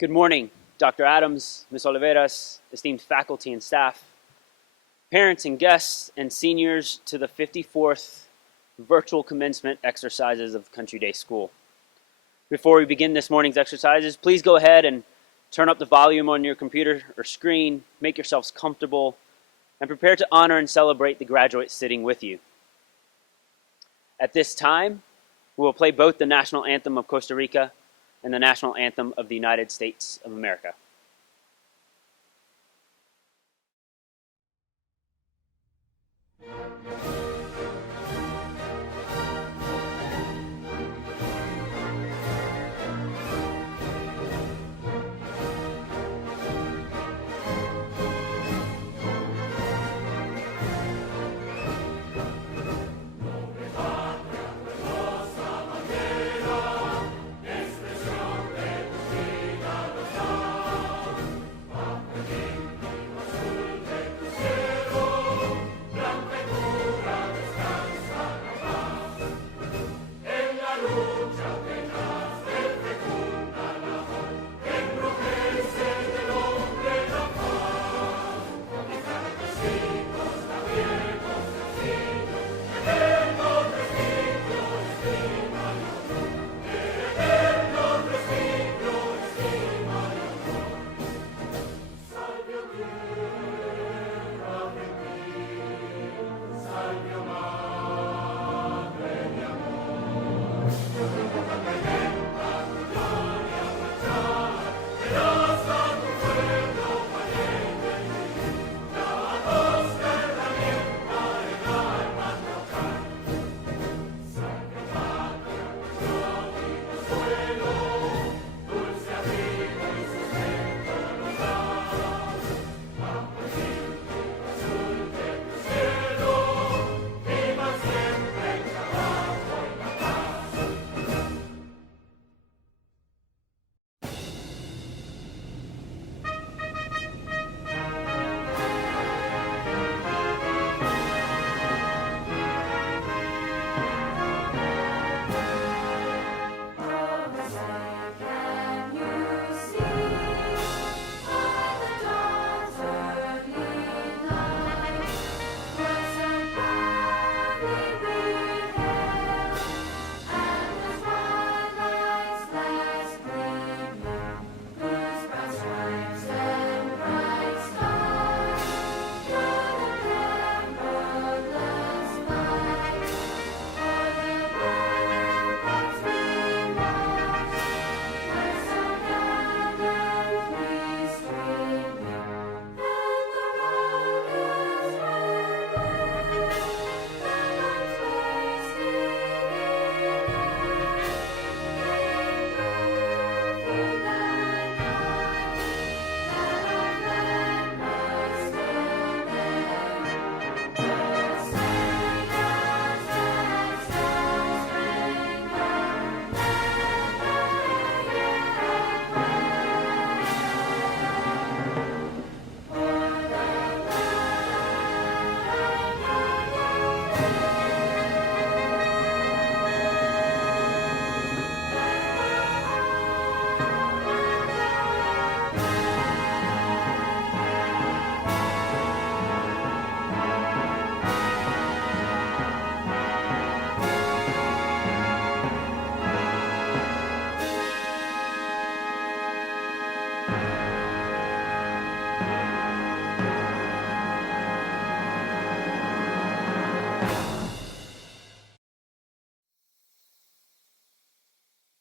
Good morning, Dr. Adams, Ms. Oliveras, esteemed faculty and staff, parents and guests, and seniors to the 54th virtual commencement exercises of Country Day School. Before we begin this morning's exercises, please go ahead and turn up the volume on your computer or screen, make yourselves comfortable, and prepare to honor and celebrate the graduates sitting with you. At this time, we will play both the national anthem of Costa Rica and the national anthem of the United States of America.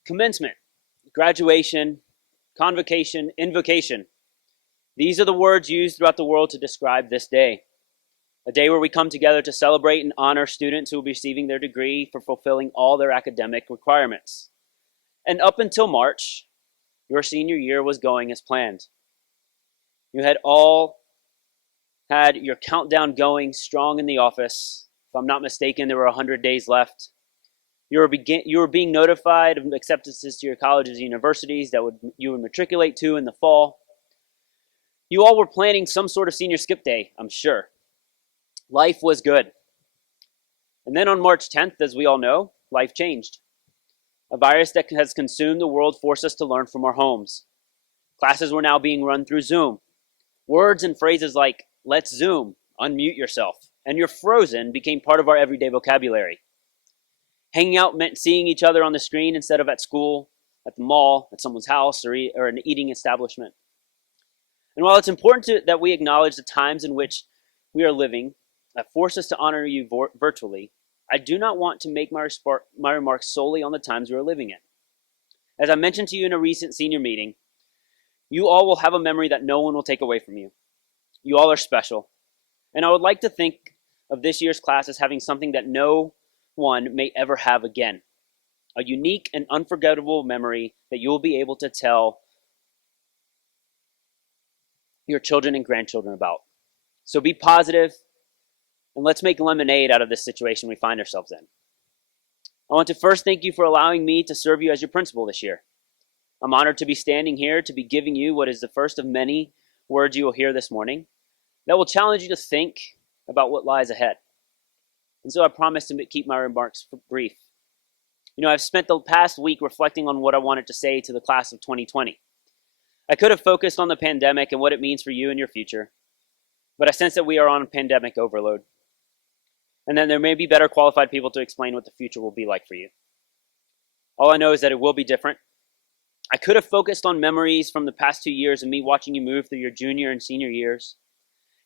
Commencement, graduation, convocation, invocation. These are the words used throughout the world to describe this day. A day where we come together to celebrate and honor students who will be receiving their degree for fulfilling all their academic requirements. And up until March, your senior year was going as planned. You had all had your countdown going strong in the office. If I'm not mistaken, there were 100 days left. You were being notified of acceptances to your colleges and universities that you would matriculate to in the fall. You all were planning some sort of senior skip day, I'm sure. Life was good. And then on March 10th, as we all know, life changed. A virus that has consumed the world forced us to learn from our homes. Classes were now being run through Zoom. Words and phrases like, let's Zoom, unmute yourself, and you're frozen became part of our everyday vocabulary. Hanging out meant seeing each other on the screen instead of at school, at the mall, at someone's house, or an eating establishment. And while it's important that we acknowledge the times in which we are living that force us to honor you virtually, I do not want to make my remarks solely on the times we are living in. As I mentioned to you in a recent senior meeting, you all will have a memory that no one will take away from you. You all are special. And I would like to think of this year's class as having something that no one may ever have again. A unique and unforgettable memory that you will be able to tell your children and grandchildren about. So be positive, and let's make lemonade out of this situation we find ourselves in. I want to first thank you for allowing me to serve you as your principal this year. I'm honored to be standing here to be giving you what is the first of many words you will hear this morning that will challenge you to think about what lies ahead. And so I promise to keep my remarks brief. I've spent the past week reflecting on what I wanted to say to the class of 2020. I could have focused on the pandemic and what it means for you and your future, but I sense that we are on pandemic overload. And then there may be better qualified people to explain what the future will be like for you. All I know is that it will be different. I could have focused on memories from the past 2 years of me watching you move through your junior and senior years.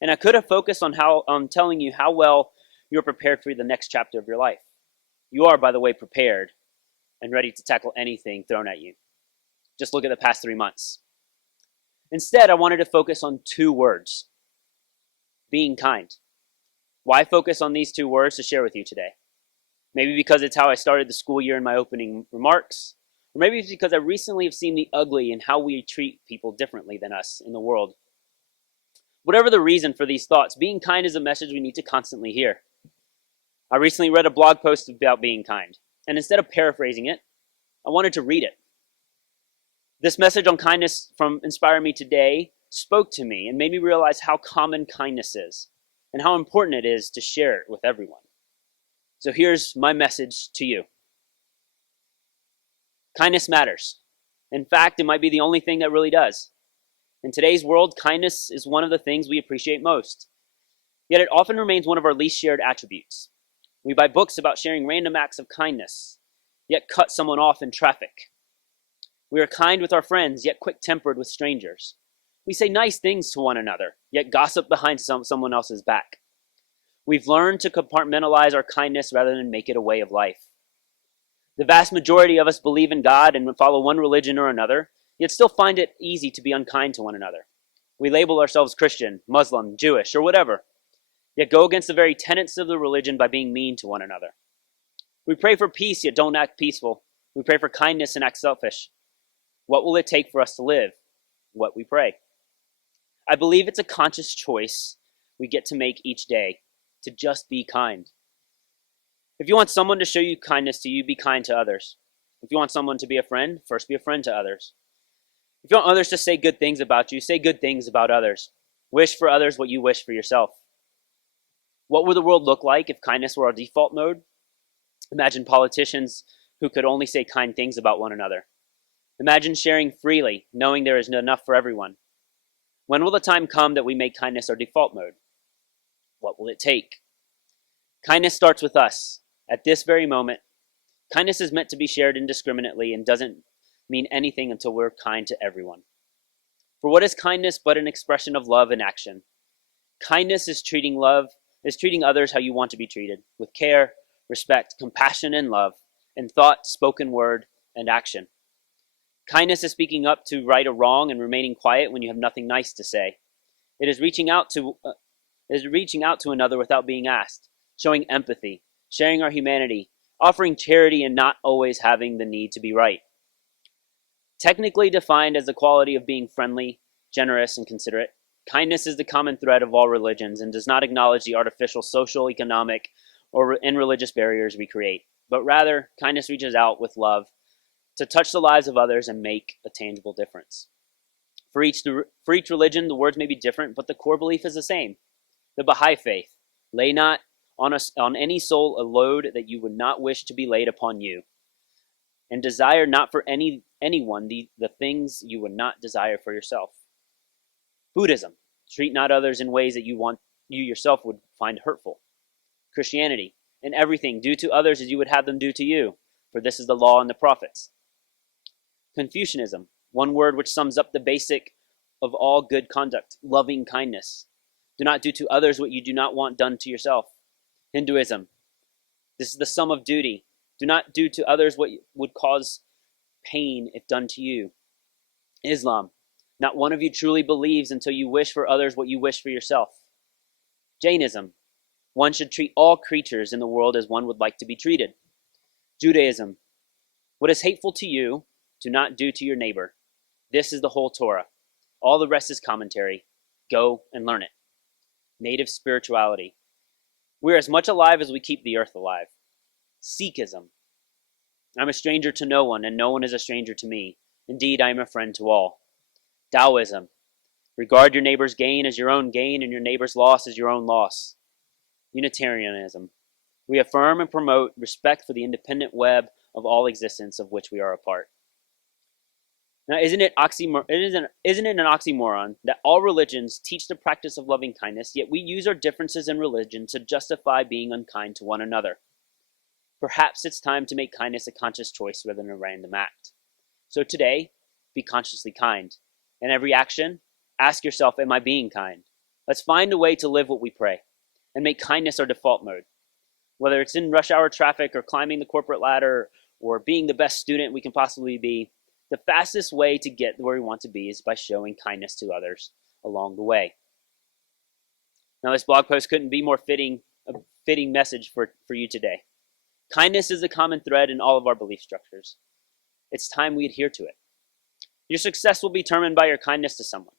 And I could have focused on telling you how well you're prepared for the next chapter of your life. You are, by the way, prepared and ready to tackle anything thrown at you. Just look at the past 3 months. Instead, I wanted to focus on 2 words: being kind. Why focus on these 2 words to share with you today? Maybe because it's how I started the school year in my opening remarks, or maybe it's because I recently have seen the ugly in how we treat people differently than us in the world. Whatever the reason for these thoughts, being kind is a message we need to constantly hear. I recently read a blog post about being kind, and instead of paraphrasing it, I wanted to read it. This message on kindness from Inspire Me today spoke to me and made me realize how common kindness is and how important it is to share it with everyone. So here's my message to you. Kindness matters. In fact, it might be the only thing that really does. In today's world, kindness is one of the things we appreciate most. Yet it often remains one of our least shared attributes. We buy books about sharing random acts of kindness, yet cut someone off in traffic. We are kind with our friends, yet quick-tempered with strangers. We say nice things to one another, yet gossip behind someone else's back. We've learned to compartmentalize our kindness rather than make it a way of life. The vast majority of us believe in God and follow one religion or another, yet still find it easy to be unkind to one another. We label ourselves Christian, Muslim, Jewish, or whatever, yet go against the very tenets of the religion by being mean to one another. We pray for peace, yet don't act peaceful. We pray for kindness and act selfish. What will it take for us to live what we pray? I believe it's a conscious choice we get to make each day to just be kind. If you want someone to show you kindness to you, be kind to others. If you want someone to be a friend, first be a friend to others. If you want others to say good things about you, say good things about others. Wish for others what you wish for yourself. What would the world look like if kindness were our default mode? Imagine politicians who could only say kind things about one another. Imagine sharing freely, knowing there is enough for everyone. When will the time come that we make kindness our default mode? What will it take? Kindness starts with us. At this very moment, kindness is meant to be shared indiscriminately and doesn't mean anything until we're kind to everyone. For what is kindness but an expression of love in action? Kindness is treating others how you want to be treated, with care, respect, compassion, and love, in thought, spoken word, and action. Kindness is speaking up to right a wrong and remaining quiet when you have nothing nice to say. It is reaching out to another without being asked, showing empathy, sharing our humanity, offering charity, and not always having the need to be right. Technically defined as the quality of being friendly, generous, and considerate, kindness is the common thread of all religions and does not acknowledge the artificial social, economic, and religious barriers we create, but rather, kindness reaches out with love to touch the lives of others and make a tangible difference. For each religion, the words may be different, but the core belief is the same. The Baha'i faith: lay not on any soul a load that you would not wish to be laid upon you, and desire not for anyone the things you would not desire for yourself. Buddhism: treat not others in ways that you yourself would find hurtful. Christianity: in everything do to others as you would have them do to you, for this is the law and the prophets. Confucianism: one word which sums up the basic of all good conduct: loving kindness. Do not do to others what you do not want done to yourself. Hinduism: this is the sum of duty. Do not do to others what would cause pain if done to you. Islam: not one of you truly believes until you wish for others what you wish for yourself. Jainism: one should treat all creatures in the world as one would like to be treated. Judaism: what is hateful to you, do not do to your neighbor. This is the whole Torah. All the rest is commentary. Go and learn it. Native spirituality: we are as much alive as we keep the earth alive. Sikhism: I'm a stranger to no one, and no one is a stranger to me. Indeed, I am a friend to all. Taoism: regard your neighbor's gain as your own gain, and your neighbor's loss as your own loss. Unitarianism: we affirm and promote respect for the independent web of all existence of which we are a part. Now, isn't it an oxymoron that all religions teach the practice of loving kindness, yet we use our differences in religion to justify being unkind to one another? Perhaps it's time to make kindness a conscious choice rather than a random act. So today, be consciously kind. In every action, ask yourself, am I being kind? Let's find a way to live what we pray and make kindness our default mode. Whether it's in rush hour traffic or climbing the corporate ladder or being the best student we can possibly be, the fastest way to get where we want to be is by showing kindness to others along the way. Now, this blog post couldn't be more fitting message for you today. Kindness is a common thread in all of our belief structures. It's time we adhere to it. Your success will be determined by your kindness to someone.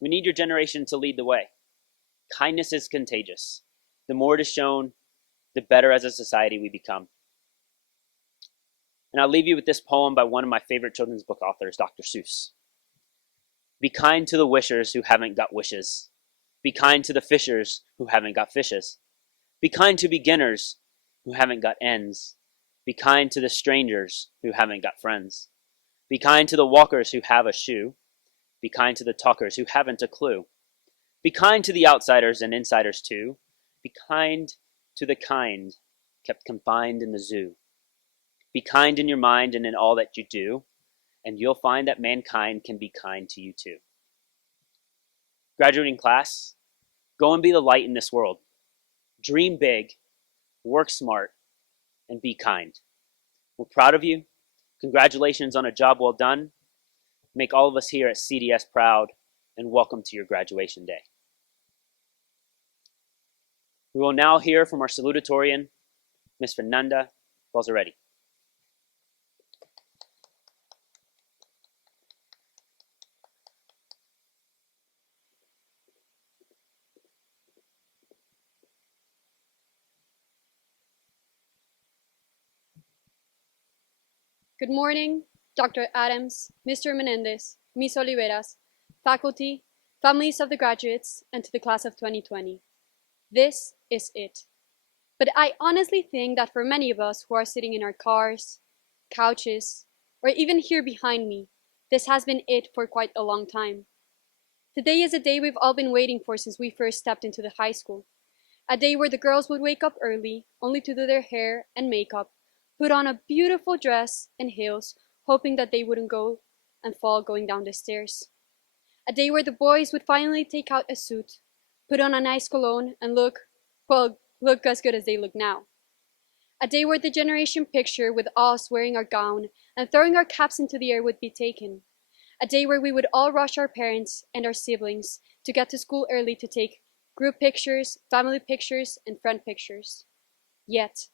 We need your generation to lead the way. Kindness is contagious. The more it is shown, the better as a society we become. And I'll leave you with this poem by one of my favorite children's book authors, Dr. Seuss. Be kind to the wishers who haven't got wishes. Be kind to the fishers who haven't got fishes. Be kind to beginners who haven't got ends. Be kind to the strangers who haven't got friends. Be kind to the walkers who have a shoe. Be kind to the talkers who haven't a clue. Be kind to the outsiders and insiders too. Be kind to the kind kept confined in the zoo. Be kind in your mind and in all that you do, and you'll find that mankind can be kind to you too. Graduating class, go and be the light in this world. Dream big, work smart, and be kind. We're proud of you. Congratulations on a job well done. Make all of us here at CDS proud, and welcome to your graduation day. We will now hear from our salutatorian, Ms. Fernanda Balzaretti. Good morning, Dr. Adams, Mr. Menendez, Ms. Oliveras, faculty, families of the graduates, and to the class of 2020. This is it. But I honestly think that for many of us who are sitting in our cars, couches, or even here behind me, this has been it for quite a long time. Today is a day we've all been waiting for since we first stepped into the high school. A day where the girls would wake up early, only to do their hair and makeup, put on a beautiful dress and heels, hoping that they wouldn't go and fall going down the stairs. A day where the boys would finally take out a suit, put on a nice cologne, and look as good as they look now. A day where the generation picture with us wearing our gown and throwing our caps into the air would be taken. A day where we would all rush our parents and our siblings to get to school early to take group pictures, family pictures, and friend pictures. Yet,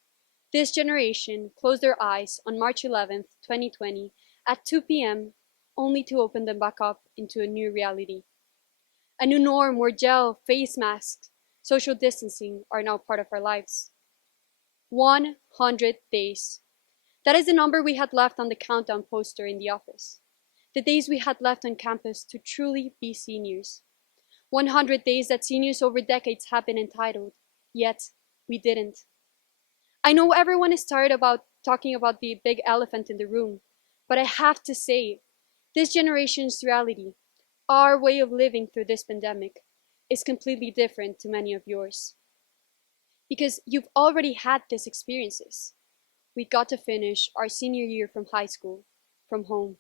this generation closed their eyes on March 11th, 2020 at 2 p.m. only to open them back up into a new reality. A new norm where gel, face masks, social distancing are now part of our lives. 100 days. That is the number we had left on the countdown poster in the office. The days we had left on campus to truly be seniors. 100 days that seniors over decades have been entitled, yet we didn't. I know everyone is tired about talking about the big elephant in the room, but I have to say, this generation's reality, our way of living through this pandemic, is completely different to many of yours. Because you've already had these experiences. We got to finish our senior year from high school, from home.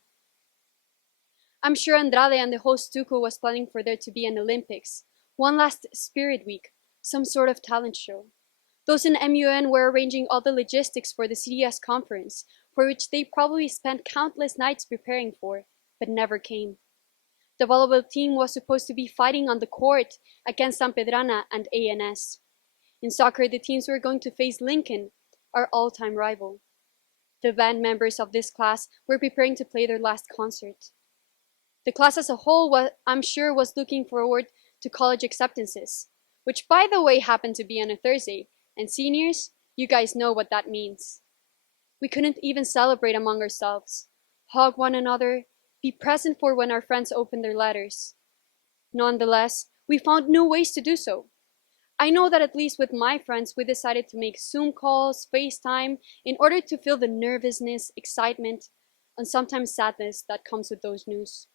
I'm sure Andrade and the host Tuco was planning for there to be an Olympics, one last Spirit Week, some sort of talent show. Those in MUN were arranging all the logistics for the CDS conference, for which they probably spent countless nights preparing for, but never came. The volleyball team was supposed to be fighting on the court against San Pedrana and ANS. In soccer, the teams were going to face Lincoln, our all-time rival. The band members of this class were preparing to play their last concert. The class as a whole, I'm sure, was looking forward to college acceptances, which by the way happened to be on a Thursday, and seniors, you guys know what that means. We couldn't even celebrate among ourselves, hug one another, be present for when our friends opened their letters. Nonetheless, we found new ways to do so. I know that at least with my friends, we decided to make Zoom calls, FaceTime, in order to feel the nervousness, excitement, and sometimes sadness that comes with those news.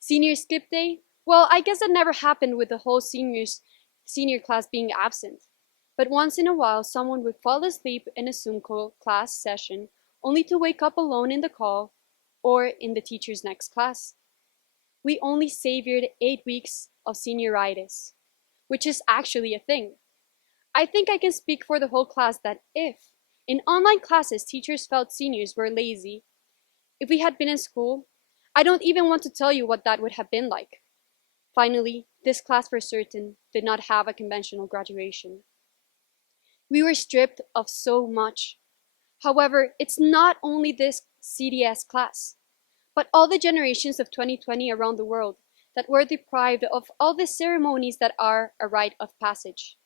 Senior skip day? Well, I guess that never happened with the whole senior class being absent. But once in a while, someone would fall asleep in a Zoom class session, only to wake up alone in the call or in the teacher's next class. We only savored 8 weeks of senioritis, which is actually a thing. I think I can speak for the whole class that if, in online classes, teachers felt seniors were lazy, if we had been in school, I don't even want to tell you what that would have been like. Finally, this class for certain did not have a conventional graduation. We were stripped of so much. However, it's not only this CDS class, but all the generations of 2020 around the world that were deprived of all the ceremonies that are a rite of passage.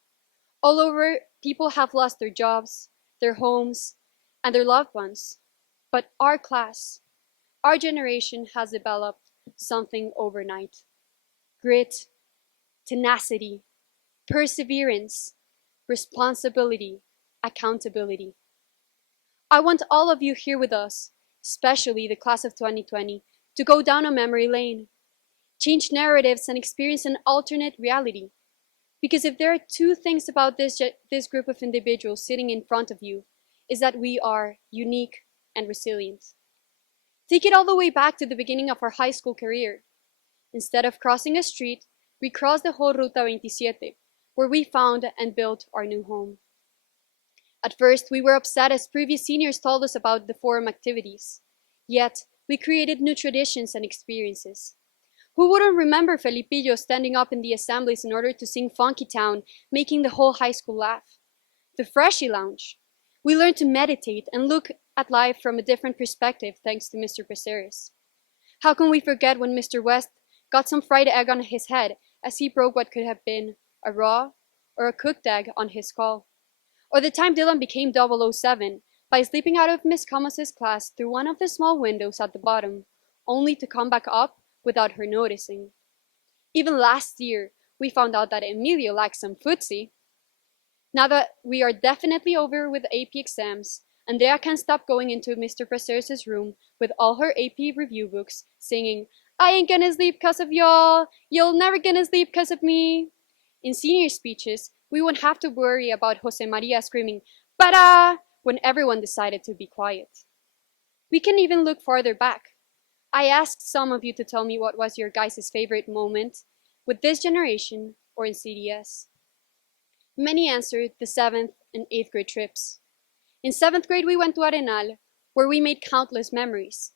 All over, people have lost their jobs, their homes, and their loved ones. But our class, our generation has developed something overnight. Grit, tenacity, perseverance, responsibility, accountability. I want all of you here with us, especially the class of 2020, to go down a memory lane, change narratives and experience an alternate reality. Because if there are two things about this group of individuals sitting in front of you, is that we are unique and resilient. Take it all the way back to the beginning of our high school career. Instead of crossing a street, we crossed the whole Ruta 27, where we found and built our new home. At first, we were upset as previous seniors told us about the forum activities. Yet, we created new traditions and experiences. Who wouldn't remember Felipillo standing up in the assemblies in order to sing Funky Town, making the whole high school laugh? The Freshie Lounge. We learned to meditate and look at life from a different perspective thanks to Mr. Caceres. How can we forget when Mr. West got some fried egg on his head as he broke what could have been a raw or a cooked egg on his skull? Or the time Dylan became 007 by sleeping out of Miss Camus's class through one of the small windows at the bottom, only to come back up without her noticing. Even last year, we found out that Emilio likes some footsie. Now that we are definitely over with AP exams, Andrea can't stop going into Mr. Caceres' room with all her AP review books, singing, "I ain't gonna sleep 'cause of y'all, you'll never gonna sleep 'cause of me." In senior speeches, we won't have to worry about Jose Maria screaming, "Para!" when everyone decided to be quiet. We can even look farther back. I asked some of you to tell me what was your guys' favorite moment with this generation or in CDS. Many answered the 7th and 8th grade trips. In 7th grade, we went to Arenal, where we made countless memories.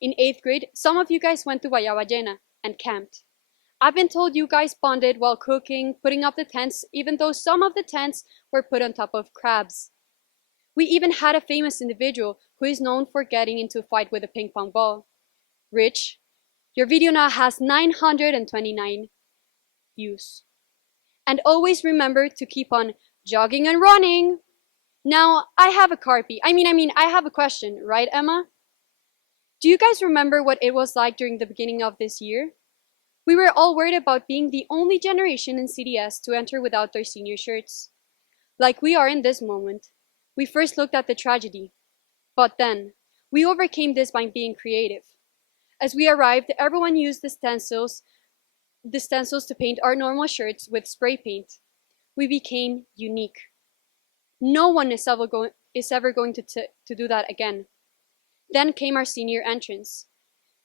In 8th grade, some of you guys went to Guayaba Llena and camped. I've been told you guys bonded while cooking, putting up the tents, even though some of the tents were put on top of crabs. We even had a famous individual who is known for getting into a fight with a ping pong ball. Rich, Your video now has 929 views. And always remember to keep on jogging and running. Now, I have a question, right, Emma? Do you guys remember what it was like during the beginning of this year? We were all worried about being the only generation in CDS to enter without their senior shirts. Like we are in this moment. We first looked at the tragedy, but then we overcame this by being creative. As we arrived, everyone used the stencils to paint our normal shirts with spray paint. We became unique. No one is ever going to do that again. Then came our senior entrance.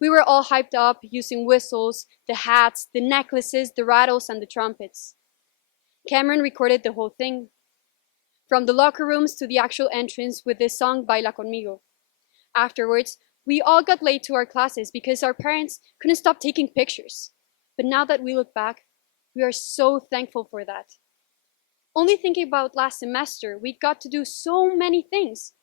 We were all hyped up using whistles, the hats, the necklaces, the rattles, and the trumpets. Cameron recorded the whole thing. From the locker rooms to the actual entrance with this song Baila Conmigo. Afterwards, we all got late to our classes because our parents couldn't stop taking pictures. But now that we look back, we are so thankful for that. Only thinking about last semester, we got to do so many things.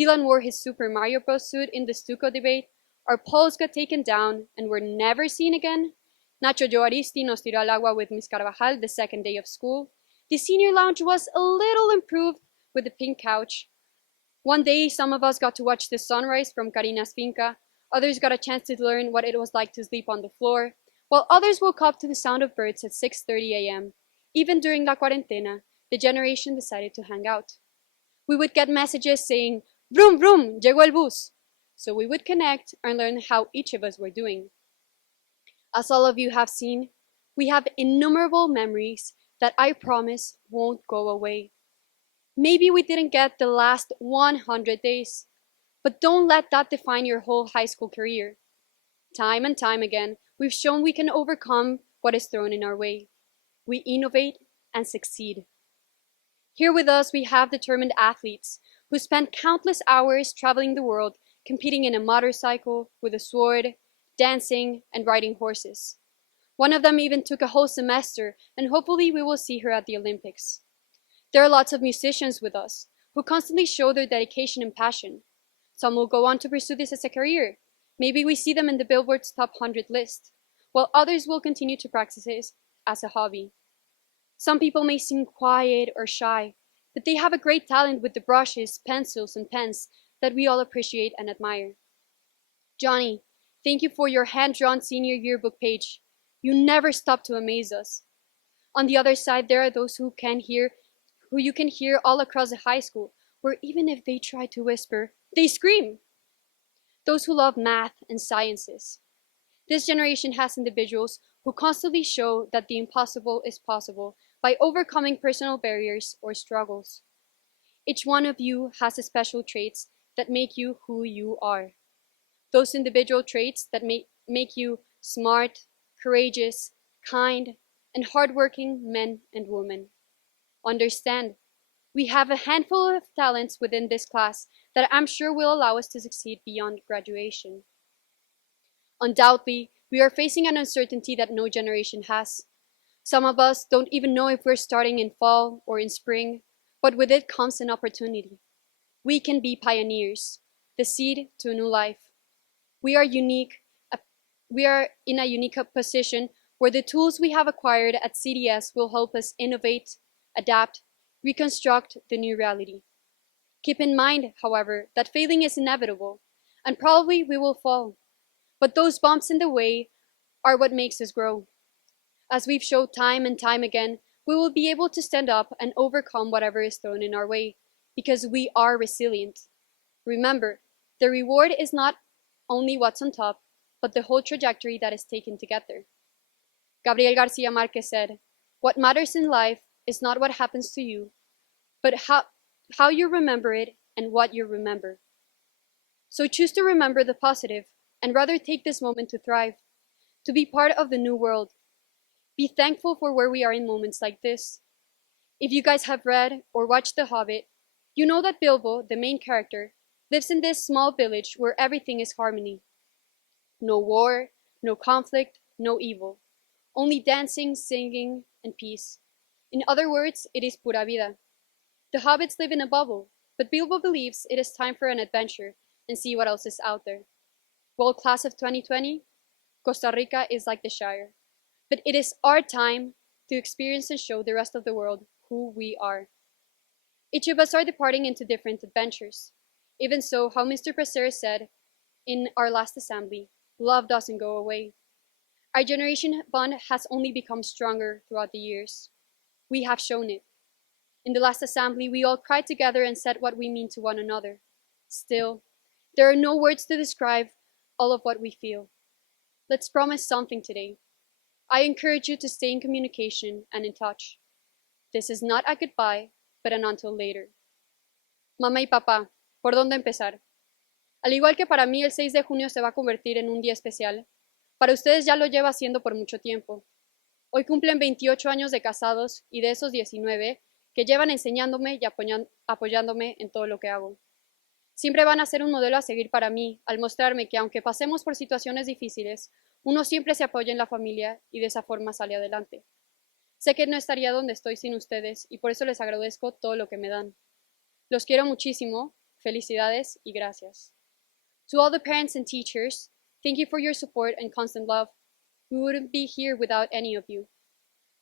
Dylan wore his Super Mario Bros. Suit in the Stuco debate, our polls got taken down and were never seen again. Nacho Joaristi nos tiró al agua with Miss Carvajal the second day of school. The senior lounge was a little improved with the pink couch. One day, some of us got to watch the sunrise from Karina's finca. Others got a chance to learn what it was like to sleep on the floor, while others woke up to the sound of birds at 6:30 a.m. Even during La Cuarentena, the generation decided to hang out. We would get messages saying, "Vroom vroom, llegó el bus." So we would connect and learn how each of us were doing. As all of you have seen, we have innumerable memories that I promise won't go away. Maybe we didn't get the last 100 days, but don't let that define your whole high school career. Time and time again, we've shown we can overcome what is thrown in our way. We innovate and succeed. Here with us, we have determined athletes who spent countless hours traveling the world, competing in a motorcycle, with a sword, dancing, and riding horses. One of them even took a whole semester, and hopefully we will see her at the Olympics. There are lots of musicians with us who constantly show their dedication and passion. Some will go on to pursue this as a career. Maybe we see them in the Billboard's top 100 list, while others will continue to practice it as a hobby. Some people may seem quiet or shy, but they have a great talent with the brushes, pencils, and pens that we all appreciate and admire. Johnny, thank you for your hand-drawn senior yearbook page. You never stop to amaze us. On the other side, there are those who you can hear all across the high school, where even if they try to whisper, they scream. Those who love math and sciences. This generation has individuals who constantly show that the impossible is possible by overcoming personal barriers or struggles. Each one of you has special traits that make you who you are. Those individual traits that make you smart, courageous, kind, and hardworking men and women. Understand, we have a handful of talents within this class that I'm sure will allow us to succeed beyond graduation. Undoubtedly, we are facing an uncertainty that no generation has. Some of us don't even know if we're starting in fall or in spring, but with it comes an opportunity. We can be pioneers, the seed to a new life. We are in a unique position where the tools we have acquired at CDS will help us innovate, adapt, reconstruct the new reality. Keep in mind, however, that failing is inevitable, and probably we will fall. But those bumps in the way are what makes us grow. As we've shown time and time again, we will be able to stand up and overcome whatever is thrown in our way, because we are resilient. Remember, the reward is not only what's on top, but the whole trajectory that is taken to get there. Gabriel Garcia Marquez said, "What matters in life is not what happens to you, but how you remember it and what you remember." So choose to remember the positive and rather take this moment to thrive, to be part of the new world. Be thankful for where we are in moments like this. If you guys have read or watched The Hobbit, you know that Bilbo, the main character, lives in this small village where everything is harmony. No war, no conflict, no evil. Only dancing, singing, and peace. In other words, it is pura vida. The hobbits live in a bubble, but Bilbo believes it is time for an adventure and see what else is out there. Well, class of 2020, Costa Rica is like the Shire. But it is our time to experience and show the rest of the world who we are. Each of us are departing into different adventures. Even so, how Mr. Preser said in our last assembly, love doesn't go away. Our generation bond has only become stronger throughout the years. We have shown it. In the last assembly, we all cried together and said what we mean to one another. Still, there are no words to describe all of what we feel. Let's promise something today. I encourage you to stay in communication and in touch. This is not a goodbye, but an until later. Mamá y papá, ¿por dónde empezar? Al igual que para mí el 6 de junio se va a convertir en un día especial, para ustedes ya lo lleva haciendo por mucho tiempo. Hoy cumplen 28 años de casados y de esos 19 que llevan enseñándome y apoyándome en todo lo que hago. Siempre van a ser un modelo a seguir para mí, al mostrarme que aunque pasemos por situaciones difíciles, uno siempre se apoya en la familia y de esa forma sale adelante. Sé que no estaría donde estoy sin ustedes y por eso les agradezco todo lo que me dan. Los quiero muchísimo, felicidades y gracias. To all the parents and teachers, thank you for your support and constant love. We wouldn't be here without any of you.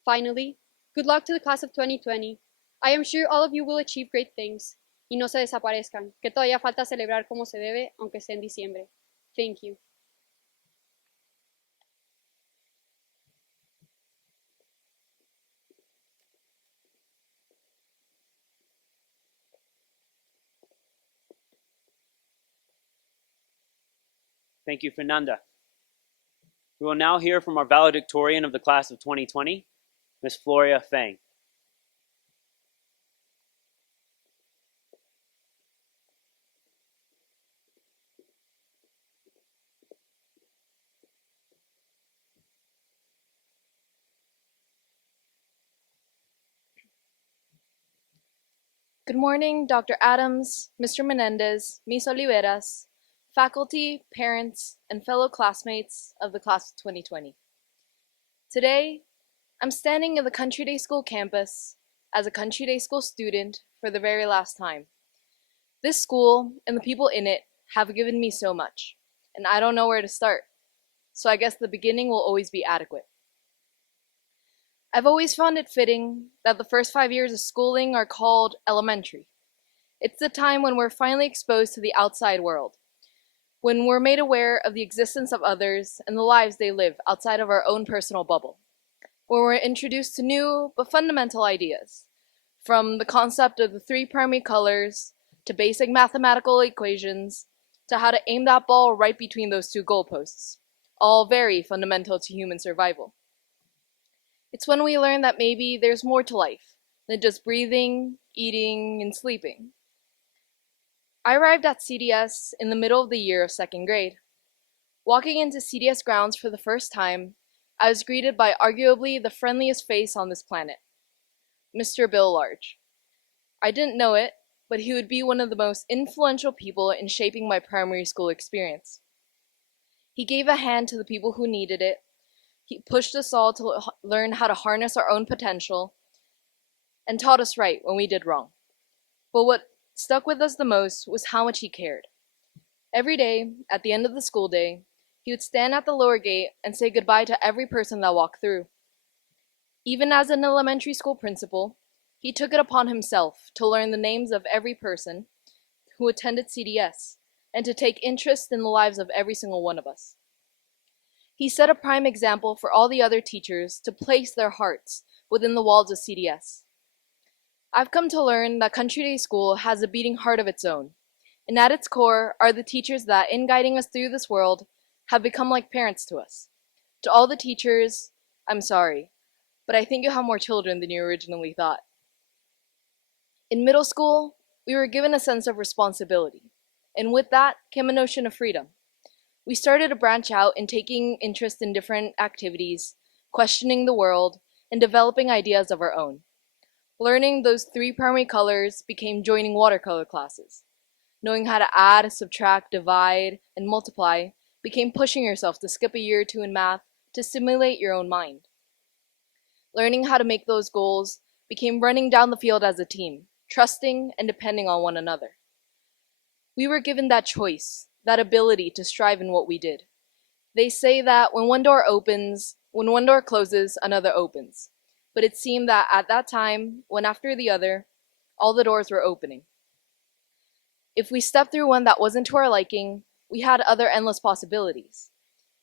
Finally, good luck to the class of 2020. I am sure all of you will achieve great things. Y no se desaparezcan, que todavía falta celebrar como se debe, aunque sea en diciembre. Thank you. Thank you, Fernanda. We will now hear from our valedictorian of the class of 2020, Ms. Floria Fang. Good morning, Dr. Adams, Mr. Menendez, Ms. Oliveras, faculty, parents, and fellow classmates of the class of 2020. Today, I'm standing in the Country Day School campus as a Country Day School student for the very last time. This school and the people in it have given me so much, and I don't know where to start, so I guess the beginning will always be adequate. I've always found it fitting that the first 5 years of schooling are called elementary. It's the time when we're finally exposed to the outside world, when we're made aware of the existence of others and the lives they live outside of our own personal bubble, when we're introduced to new but fundamental ideas, from the concept of the 3 primary colors, to basic mathematical equations, to how to aim that ball right between those 2 goalposts, all very fundamental to human survival. It's when we learn that maybe there's more to life than just breathing, eating, and sleeping. I arrived at CDS in the middle of the year of 2nd grade. Walking into CDS grounds for the first time, I was greeted by arguably the friendliest face on this planet, Mr. Bill Large. I didn't know it, but he would be one of the most influential people in shaping my primary school experience. He gave a hand to the people who needed it. He pushed us all to learn how to harness our own potential and taught us right when we did wrong. But what stuck with us the most was how much he cared. Every day, at the end of the school day, he would stand at the lower gate and say goodbye to every person that walked through. Even as an elementary school principal, he took it upon himself to learn the names of every person who attended CDS and to take interest in the lives of every single one of us. He set a prime example for all the other teachers to place their hearts within the walls of CDS. I've come to learn that Country Day School has a beating heart of its own, and at its core are the teachers that, in guiding us through this world, have become like parents to us. To all the teachers, I'm sorry, but I think you have more children than you originally thought. In middle school, we were given a sense of responsibility, and with that came a notion of freedom. We started to branch out in taking interest in different activities, questioning the world, and developing ideas of our own. Learning those 3 primary colors became joining watercolor classes. Knowing how to add, subtract, divide, and multiply became pushing yourself to skip a year or 2 in math to stimulate your own mind. Learning how to make those goals became running down the field as a team, trusting and depending on one another. We were given that choice, that ability to strive in what we did. They say that when one door closes, another opens. But it seemed that at that time, one after the other, all the doors were opening. If we stepped through one that wasn't to our liking, we had other endless possibilities.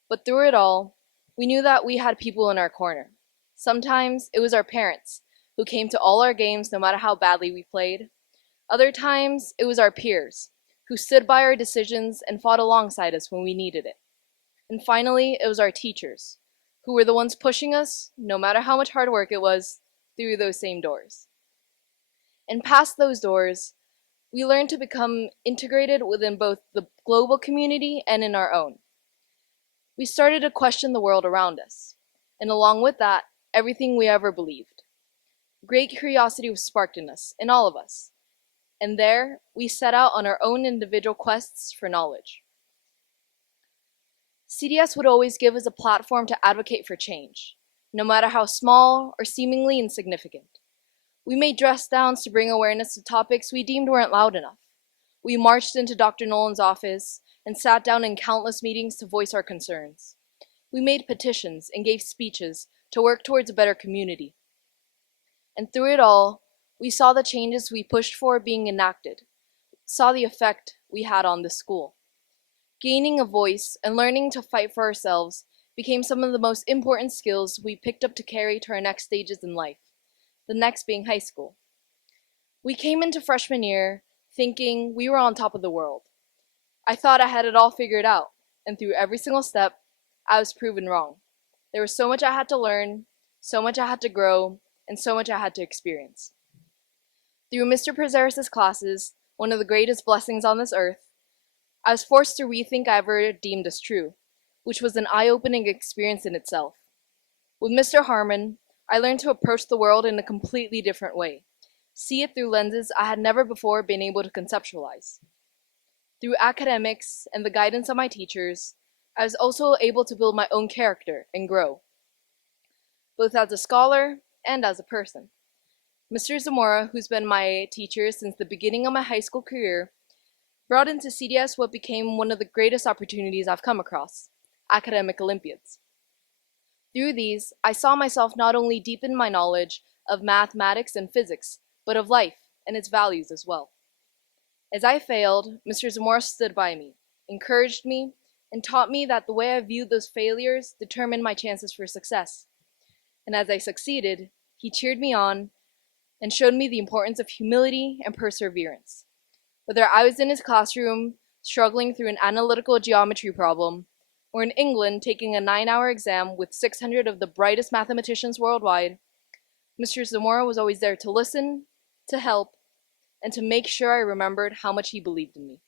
But through it all, we knew that we had people in our corner. Sometimes it was our parents, who came to all our games no matter how badly we played. Other times it was our peers, who stood by our decisions and fought alongside us when we needed it. And finally, it was our teachers, who were the ones pushing us, no matter how much hard work it was, through those same doors. And past those doors, we learned to become integrated within both the global community and in our own. We started to question the world around us, and along with that, everything we ever believed. Great curiosity was sparked in all of us, and there we set out on our own individual quests for knowledge. CDS would always give us a platform to advocate for change, no matter how small or seemingly insignificant. We made dress downs to bring awareness to topics we deemed weren't loud enough. We marched into Dr. Nolan's office and sat down in countless meetings to voice our concerns. We made petitions and gave speeches to work towards a better community. And through it all, we saw the changes we pushed for being enacted, saw the effect we had on the school. Gaining a voice and learning to fight for ourselves became some of the most important skills we picked up to carry to our next stages in life, the next being high school. We came into freshman year thinking we were on top of the world. I thought I had it all figured out, and through every single step, I was proven wrong. There was so much I had to learn, so much I had to grow, and so much I had to experience. Through Mr. Prezeris' classes, one of the greatest blessings on this earth, I was forced to rethink I ever deemed as true, which was an eye-opening experience in itself. With Mr. Harmon, I learned to approach the world in a completely different way, see it through lenses I had never before been able to conceptualize. Through academics and the guidance of my teachers, I was also able to build my own character and grow, both as a scholar and as a person. Mr. Zamora, who's been my teacher since the beginning of my high school career, brought into CDS what became one of the greatest opportunities I've come across, academic Olympiads. Through these, I saw myself not only deepen my knowledge of mathematics and physics, but of life and its values as well. As I failed, Mr. Zamora stood by me, encouraged me, and taught me that the way I viewed those failures determined my chances for success. And as I succeeded, he cheered me on and showed me the importance of humility and perseverance. Whether I was in his classroom struggling through an analytical geometry problem, or in England taking a 9-hour exam with 600 of the brightest mathematicians worldwide, Mr. Zamora was always there to listen, to help, and to make sure I remembered how much he believed in me.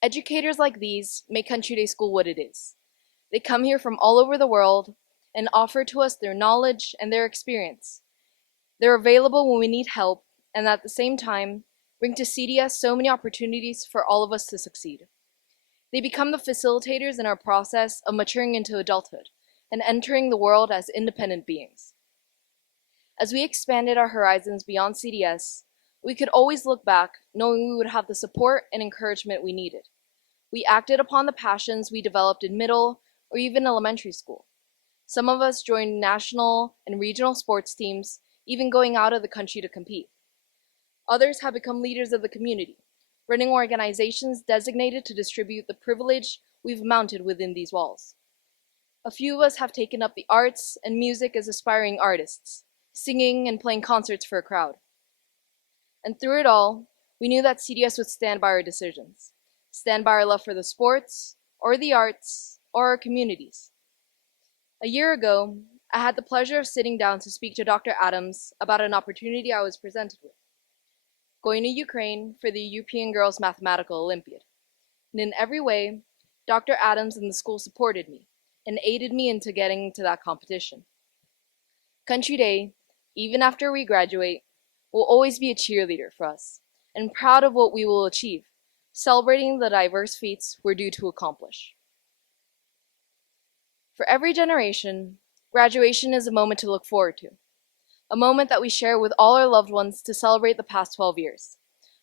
Educators like these make Country Day School what it is. They come here from all over the world and offer to us their knowledge and their experience. They're available when we need help, and at the same time, bring to CDS so many opportunities for all of us to succeed. They become the facilitators in our process of maturing into adulthood and entering the world as independent beings. As we expanded our horizons beyond CDS, we could always look back knowing we would have the support and encouragement we needed. We acted upon the passions we developed in middle or even elementary school. Some of us joined national and regional sports teams, even going out of the country to compete. Others have become leaders of the community, running organizations designated to distribute the privilege we've mounted within these walls. A few of us have taken up the arts and music as aspiring artists, singing and playing concerts for a crowd. And through it all, we knew that CDS would stand by our decisions, stand by our love for the sports, or the arts, or our communities. A year ago, I had the pleasure of sitting down to speak to Dr. Adams about an opportunity I was presented with, going to Ukraine for the European Girls Mathematical Olympiad. And in every way, Dr. Adams and the school supported me and aided me into getting to that competition. Country Day, even after we graduate, will always be a cheerleader for us and proud of what we will achieve, celebrating the diverse feats we're due to accomplish. For every generation, graduation is a moment to look forward to, a moment that we share with all our loved ones to celebrate the past 12 years,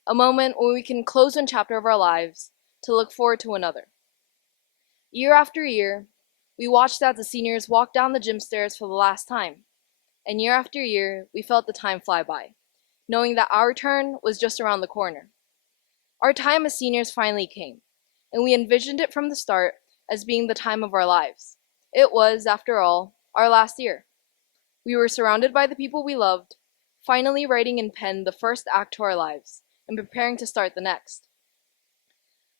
a moment when we can close one chapter of our lives to look forward to another. Year after year, we watched as the seniors walked down the gym stairs for the last time. And year after year, we felt the time fly by, knowing that our turn was just around the corner. Our time as seniors finally came, and we envisioned it from the start as being the time of our lives. It was, after all, our last year. We were surrounded by the people we loved, finally writing in pen the first act to our lives, and preparing to start the next.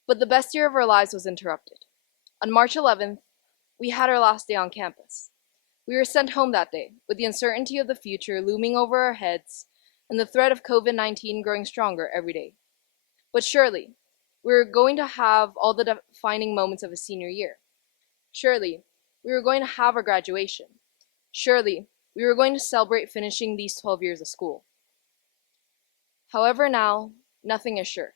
But the best year of our lives was interrupted. On March 11th, we had our last day on campus. We were sent home that day, with the uncertainty of the future looming over our heads and the threat of COVID-19 growing stronger every day. But surely, we were going to have all the defining moments of a senior year. Surely, we were going to have our graduation. Surely, we were going to celebrate finishing these 12 years of school. However, now, nothing is sure.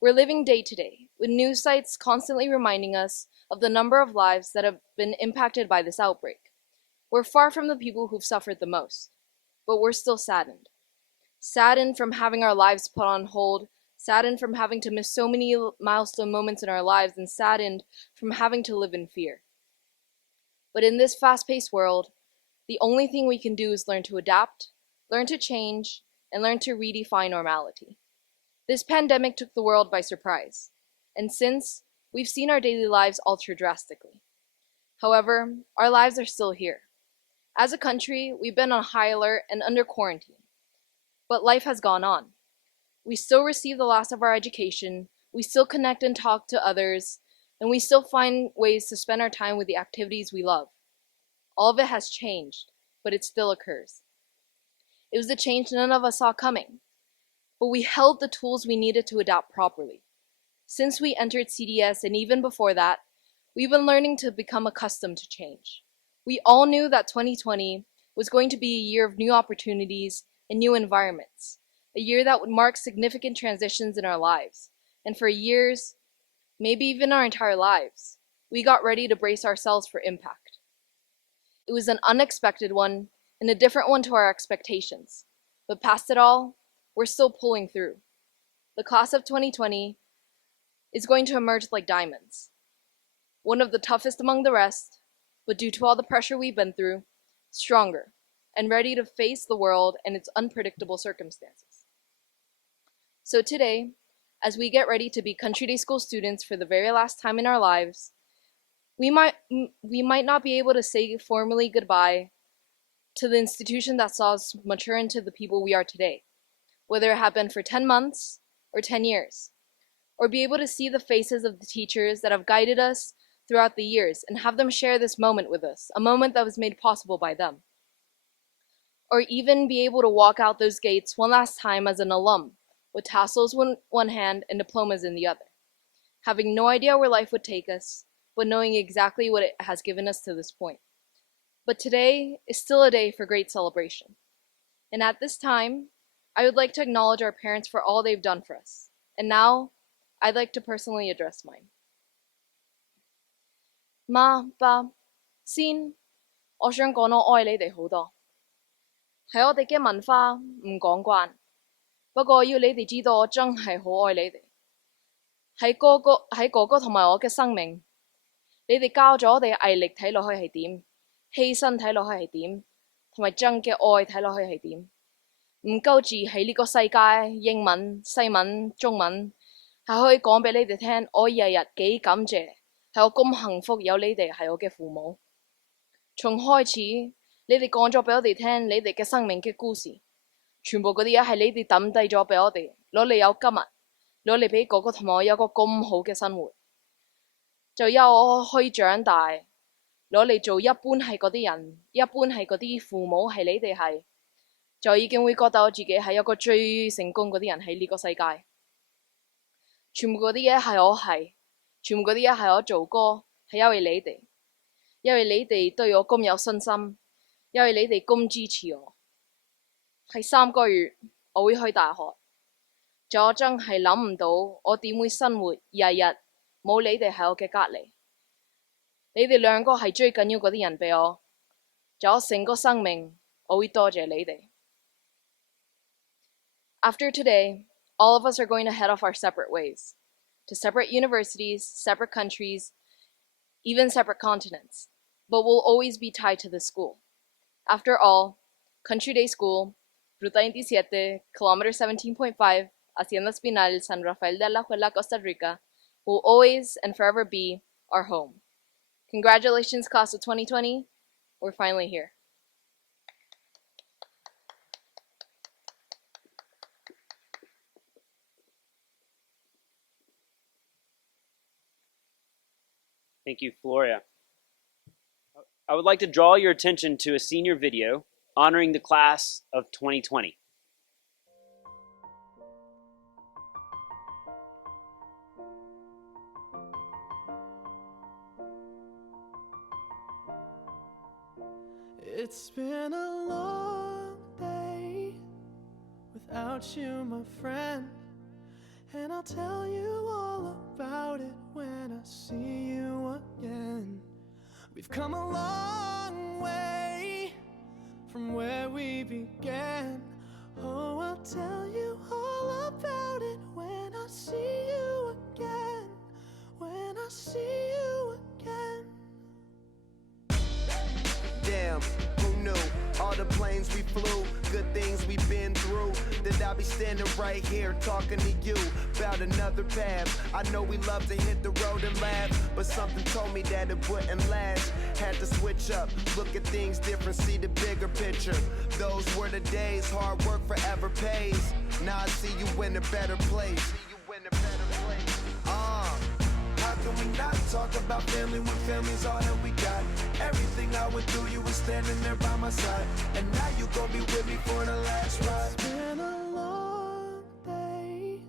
We're living day to day, with news sites constantly reminding us of the number of lives that have been impacted by this outbreak. We're far from the people who've suffered the most, but we're still saddened. Saddened from having our lives put on hold, saddened from having to miss so many milestone moments in our lives, and saddened from having to live in fear. But in this fast-paced world, the only thing we can do is learn to adapt, learn to change, and learn to redefine normality. This pandemic took the world by surprise, and since, we've seen our daily lives alter drastically. However, our lives are still here. As a country, we've been on high alert and under quarantine. But life has gone on. We still receive the last of our education, we still connect and talk to others, and we still find ways to spend our time with the activities we love. All of it has changed, but it still occurs. It was a change none of us saw coming, but we held the tools we needed to adapt properly. Since we entered CDS and even before that, we've been learning to become accustomed to change. We all knew that 2020 was going to be a year of new opportunities and new environments, a year that would mark significant transitions in our lives. And for years, maybe even our entire lives, we got ready to brace ourselves for impact. It was an unexpected one and a different one to our expectations. But past it all, we're still pulling through. The class of 2020 is going to emerge like diamonds. One of the toughest among the rest, but due to all the pressure we've been through, stronger and ready to face the world and its unpredictable circumstances. So today, as we get ready to be Country Day School students for the very last time in our lives, we might not be able to say formally goodbye to the institution that saw us mature into the people we are today, whether it had been for 10 months or 10 years, or be able to see the faces of the teachers that have guided us throughout the years and have them share this moment with us, a moment that was made possible by them. Or even be able to walk out those gates one last time as an alum, with tassels in one hand and diplomas in the other, having no idea where life would take us, but knowing exactly what it has given us to this point. But today is still a day for great celebration. And at this time, I would like to acknowledge our parents for all they've done for us. And now, I'd like to personally address mine. Ma, Ba,先，我想講我愛你哋好多。係我哋嘅文化唔講慣，不過要你哋知道我真係好愛你哋。喺哥哥同埋我嘅生命，你哋教咗我哋毅力睇落去係點，犧牲睇落去係點，同埋真嘅愛睇落去係點。唔夠字喺呢個世界，英文、西文、中文係可以講俾你哋聽，我日日幾感謝。係我咁幸福有你哋係我嘅父母。從開始，你哋講咗俾我哋聽你哋嘅生命嘅故事，全部嗰啲嘢係你哋抌低咗俾我哋，攞嚟有今日，攞嚟俾哥哥同埋我有個咁好嘅生活，就由我可以長大，攞嚟做一般係嗰啲人，一般係嗰啲父母係你哋係，就已經會覺得我自己係一個最成功嗰啲人喺呢個世界。全部嗰啲嘢係我係。全部嗰啲嘢係我做過，係因為你哋，因為你哋對我咁有信心，因為你哋咁支持我。係3個月，我會去大學，就我真係諗唔到我點會生活，日日冇你哋喺我嘅隔離。你哋兩個係最緊要嗰啲人俾我，就我成個生命，我會多謝你哋。After today, all of us are going to head off our separate ways. To separate universities, separate countries, even separate continents, but will always be tied to the school. After all, Country Day School, Ruta 27, Kilometer 17.5, Hacienda Espinal, San Rafael de Alajuela, Costa Rica, will always and forever be our home. Congratulations, Class of 2020. We're finally here. Thank you, Floria. I would like to draw your attention to a senior video honoring the class of 2020. It's been a long day without you, my friend, and I'll tell you all about it when I see you again. We've come a long way from where we began. Oh, I'll tell you all about it when I see you again. When I see you again. Damn, who knew? All the planes we flew, good things we've been through. That I'll be standing right here talking to you about another path. I know we love to hit the road and laugh, but something told me that it wouldn't last. Had to switch up, look at things different, see the bigger picture. Those were the days, hard work forever pays. Now I see you in a better place. How can we not talk about family when family's all that we got? Everything I went through, you were standing there by my side, and now you gon' be with me for the last ride. It's been a long day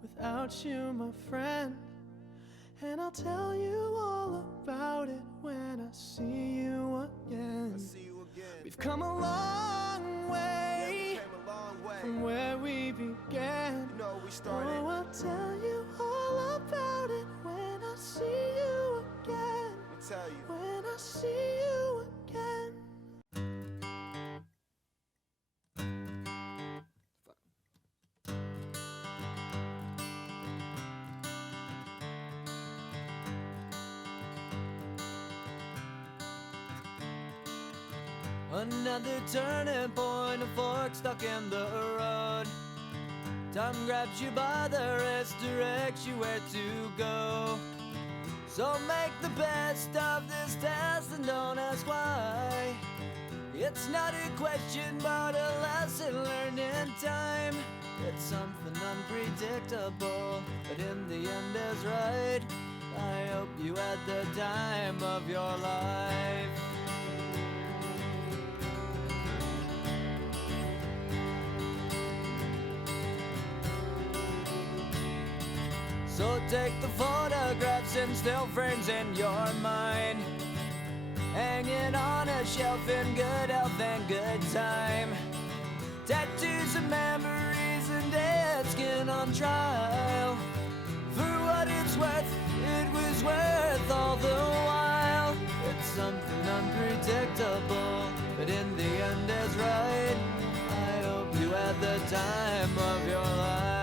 without you, my friend, and I'll tell you all about it when I see you again. We've come a long way from where we began. Oh, I'll tell you all about it when I see you again. When I see you again. Another turning point, a fork stuck in the road. Time grabs you by the wrist, directs you where to go. So make the best of this test and don't ask why. It's not a question but a lesson learned in time. It's something unpredictable, but in the end is right. I hope you had the time of your life. So take the photographs and still frames in your mind, hanging on a shelf in good health and good time. Tattoos and memories and dead skin on trial. For what it's worth, it was worth all the while. It's something unpredictable, but in the end is right. I hope you had the time of your life.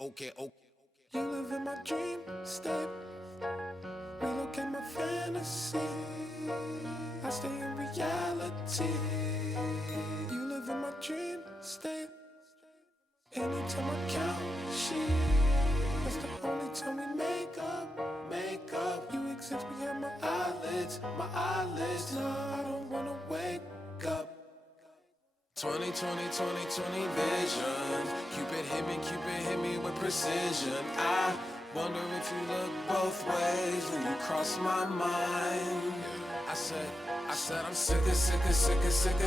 Okay. You live in my dream state, relocate my fantasy. I stay in reality. You live in my dream state. Anytime I count sheep, that's the only time we make up. You exist behind my eyelids. No, I don't wanna wake up. 20, 20, 20, 20 vision. Cupid hit me with precision. I wonder if you look both ways when you cross my mind. I said, I'm sick of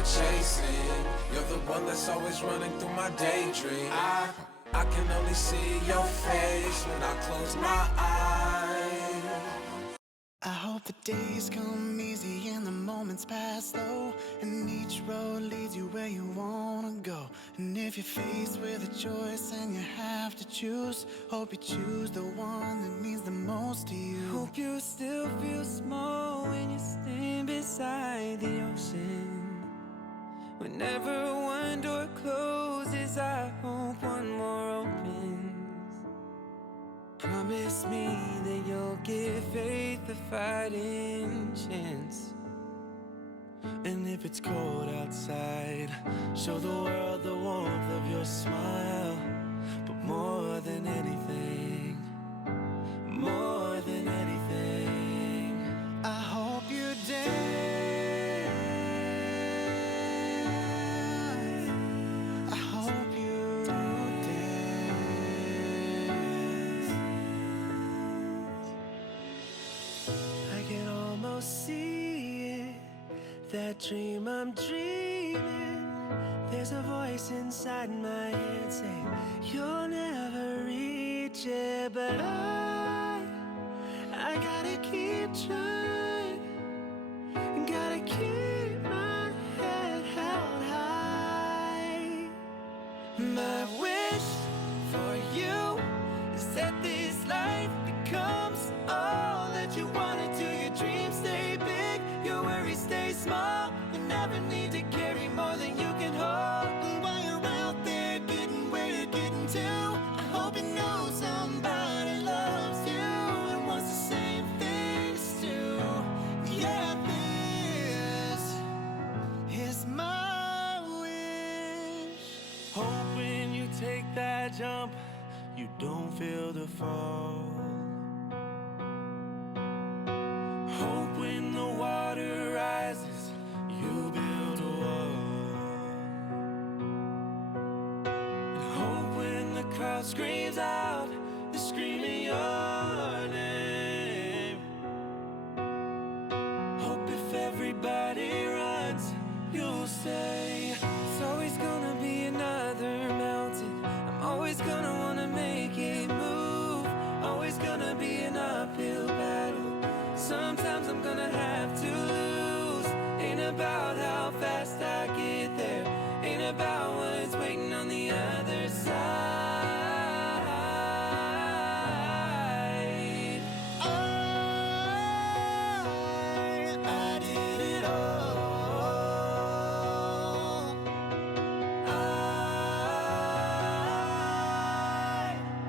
chasing. You're the one that's always running through my daydream. I can only see your face when I close my eyes. I hope the days come easy and the moments pass slow, and each road leads you where you wanna go. And if you're faced with a choice and you have to choose, hope you choose the one that means the most to you. Hope you still feel small when you stand beside the ocean. Whenever one door closes, I hope one more opens. Promise me that you'll give faith a fighting chance. And if it's cold outside, show the world the warmth of your smile. But more than anything, I hope you dance. I hope you dance. I can almost see it, that dream I'm dreaming. There's a voice inside my head saying you'll never reach it, but I gotta keep trying. Gotta keep my head held high. My wish for you is that this life becomes all that you wanna do. Your dreams stay big, your worries stay small. You never need to carry more than you can hold. And while you're out there getting where you're getting to, I hope you know somebody loves you and wants the same things too. Yeah, this is my wish. Hope when you take that jump, you don't feel the fall. Hope when the water rises, you build a wall. And hope when the crowd screams out, they're screaming your name. Hope if everybody runs, you'll say it's always gonna be another mountain. I'm always gonna wanna make it move. Always gonna be an uphill battle. Sometimes I'm gonna have to lose. Ain't about how fast I get there, ain't about what's waiting on the other side. I did it all.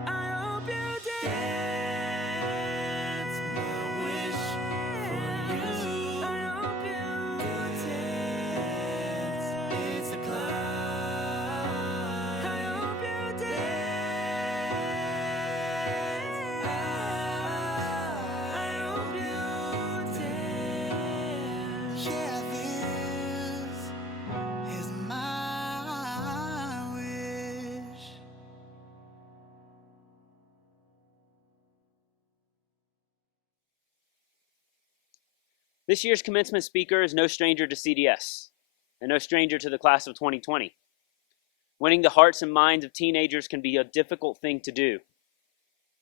I hope you dance. My wish for you. I hope you dance. It's the climb. I hope you dance. I hope you dance. Yeah, this is my wish. This year's commencement speaker is no stranger to CDS, and no stranger to the class of 2020. Winning the hearts and minds of teenagers can be a difficult thing to do.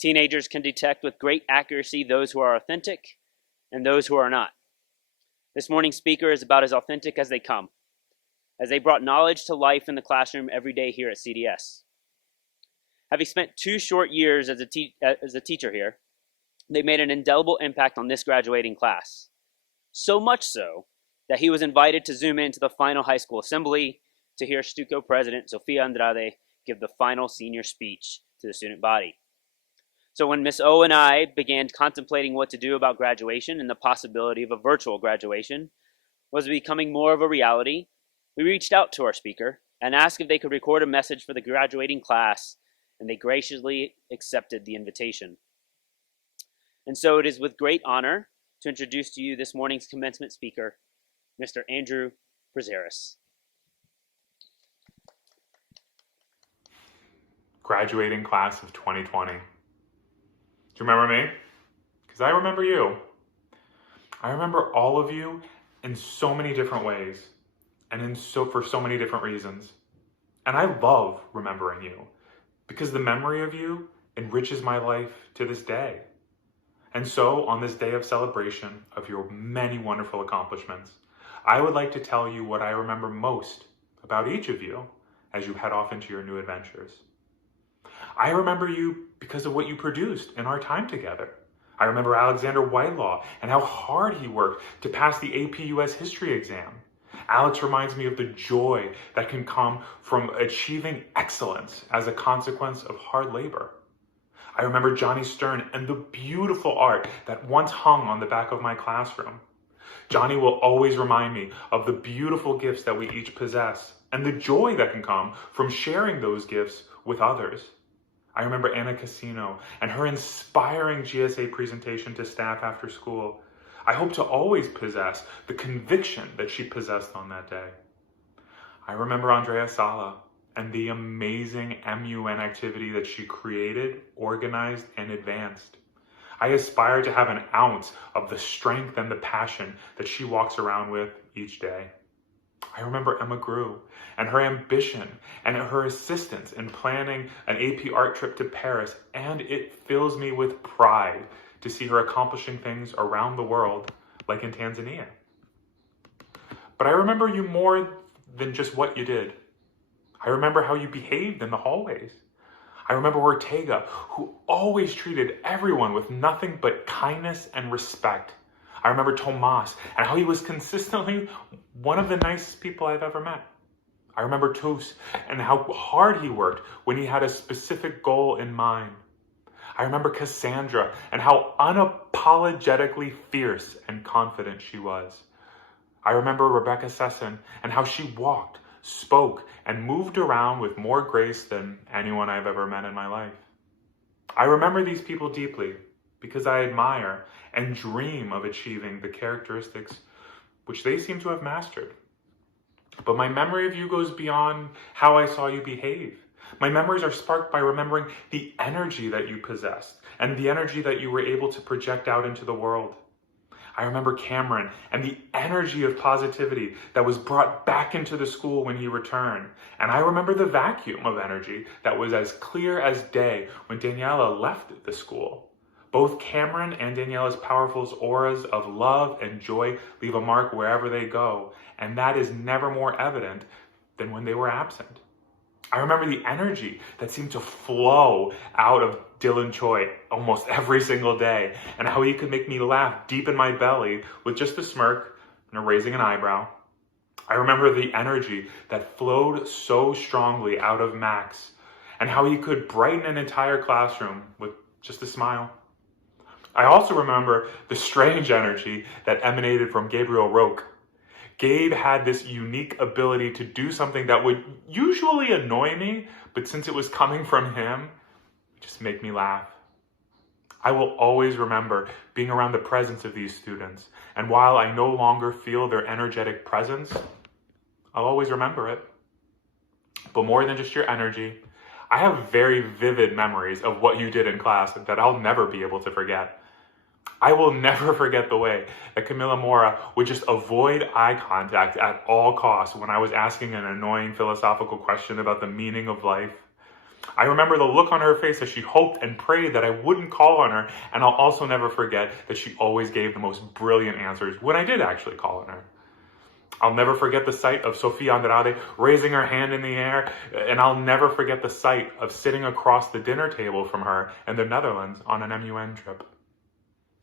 Teenagers can detect with great accuracy those who are authentic and those who are not. This morning's speaker is about as authentic as they come, as they brought knowledge to life in the classroom every day here at CDS. Having spent 2 short years as a teacher here, they made an indelible impact on this graduating class. So much so that he was invited to zoom into the final high school assembly to hear Stuco President Sofia Andrade give the final senior speech to the student body. So when Miss O and I began contemplating what to do about graduation and the possibility of a virtual graduation was becoming more of a reality, we reached out to our speaker and asked if they could record a message for the graduating class, and they graciously accepted the invitation. And so it is with great honor to introduce to you this morning's commencement speaker, Mr. Andrew Brazeris. graduating class of 2020. Do you remember me? Because I remember you. I remember all of you in so many different ways and for so many different reasons. And I love remembering you because the memory of you enriches my life to this day. And so on this day of celebration of your many wonderful accomplishments, I would like to tell you what I remember most about each of you as you head off into your new adventures. I remember you because of what you produced in our time together. I remember Alexander Whitelaw and how hard he worked to pass the AP US History exam. Alex reminds me of the joy that can come from achieving excellence as a consequence of hard labor. I remember Johnny Stern and the beautiful art that once hung on the back of my classroom. Johnny will always remind me of the beautiful gifts that we each possess and the joy that can come from sharing those gifts with others. I remember Anna Cassino and her inspiring GSA presentation to staff after school. I hope to always possess the conviction that she possessed on that day. I remember Andrea Sala and the amazing MUN activity that she created, organized, and advanced. I aspire to have an ounce of the strength and the passion that she walks around with each day. I remember Emma Grew and her ambition and her assistance in planning an AP art trip to Paris, and it fills me with pride to see her accomplishing things around the world, like in Tanzania. But I remember you more than just what you did. I remember how you behaved in the hallways. I remember Ortega, who always treated everyone with nothing but kindness and respect. I remember Tomas and how he was consistently one of the nicest people I've ever met. I remember Tus and how hard he worked when he had a specific goal in mind. I remember Cassandra and how unapologetically fierce and confident she was. I remember Rebecca Sesson and how she walked, spoke, and moved around with more grace than anyone I've ever met in my life. I remember these people deeply because I admire and dream of achieving the characteristics which they seem to have mastered. But my memory of you goes beyond how I saw you behave. My memories are sparked by remembering the energy that you possessed and the energy that you were able to project out into the world. I remember Cameron and the energy of positivity that was brought back into the school when he returned. And I remember the vacuum of energy that was as clear as day when Daniela left the school. Both Cameron and Daniela's powerful auras of love and joy leave a mark wherever they go, and that is never more evident than when they were absent. I remember the energy that seemed to flow out of Dylan Choi almost every single day, and how he could make me laugh deep in my belly with just a smirk and raising an eyebrow. I remember the energy that flowed so strongly out of Max, and how he could brighten an entire classroom with just a smile. I also remember the strange energy that emanated from Gabriel Roque. Gabe had this unique ability to do something that would usually annoy me, but since it was coming from him, it just made me laugh. I will always remember being around the presence of these students, and while I no longer feel their energetic presence, I'll always remember it. But more than just your energy, I have very vivid memories of what you did in class that I'll never be able to forget. I will never forget the way that Camila Mora would just avoid eye contact at all costs when I was asking an annoying philosophical question about the meaning of life. I remember the look on her face as she hoped and prayed that I wouldn't call on her, and I'll also never forget that she always gave the most brilliant answers when I did actually call on her. I'll never forget the sight of Sofia Andrade raising her hand in the air, and I'll never forget the sight of sitting across the dinner table from her in the Netherlands on an MUN trip.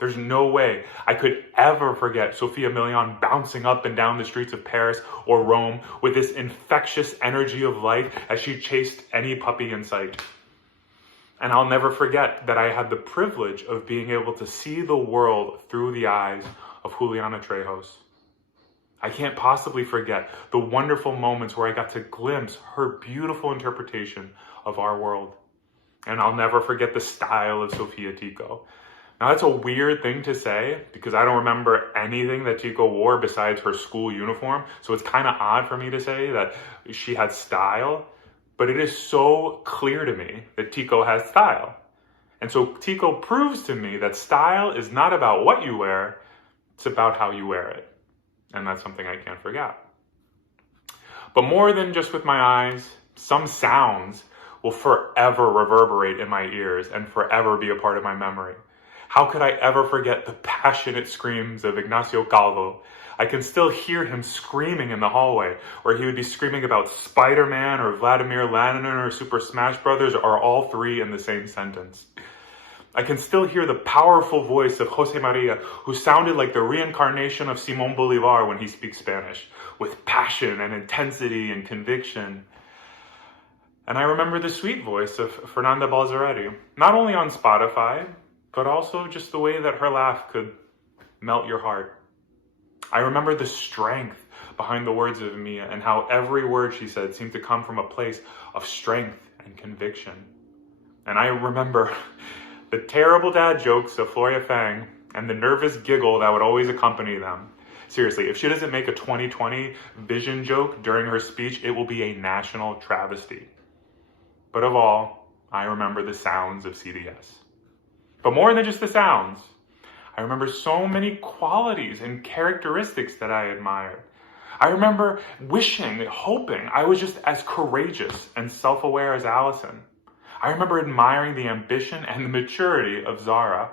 There's no way I could ever forget Sophia Million bouncing up and down the streets of Paris or Rome with this infectious energy of life as she chased any puppy in sight. And I'll never forget that I had the privilege of being able to see the world through the eyes of Juliana Trejos. I can't possibly forget the wonderful moments where I got to glimpse her beautiful interpretation of our world. And I'll never forget the style of Sofia Tico. Now that's a weird thing to say because I don't remember anything that Tico wore besides her school uniform. So it's kind of odd for me to say that she had style, But it is so clear to me that Tico has style. And so Tico proves to me that style is not about what you wear, it's about how you wear it. And that's something I can't forget. But more than just with my eyes, some sounds will forever reverberate in my ears and forever be a part of my memory. How could I ever forget the passionate screams of Ignacio Calvo? I can still hear him screaming in the hallway, where he would be screaming about Spider-Man or Vladimir Lenin or Super Smash Brothers, or all three in the same sentence. I can still hear the powerful voice of Jose Maria, who sounded like the reincarnation of Simón Bolívar when he speaks Spanish, with passion and intensity and conviction. And I remember the sweet voice of Fernanda Balzaretti, not only on Spotify, but also just the way that her laugh could melt your heart. I remember the strength behind the words of Mia and how every word she said seemed to come from a place of strength and conviction. And I remember the terrible dad jokes of Floria Fang and the nervous giggle that would always accompany them. Seriously, if she doesn't make a 2020 vision joke during her speech, it will be a national travesty. But of all, I remember the sounds of CDS. But more than just the sounds, I remember so many qualities and characteristics that I admired. I remember wishing, hoping I was just as courageous and self-aware as Allison. I remember admiring the ambition and the maturity of Zara.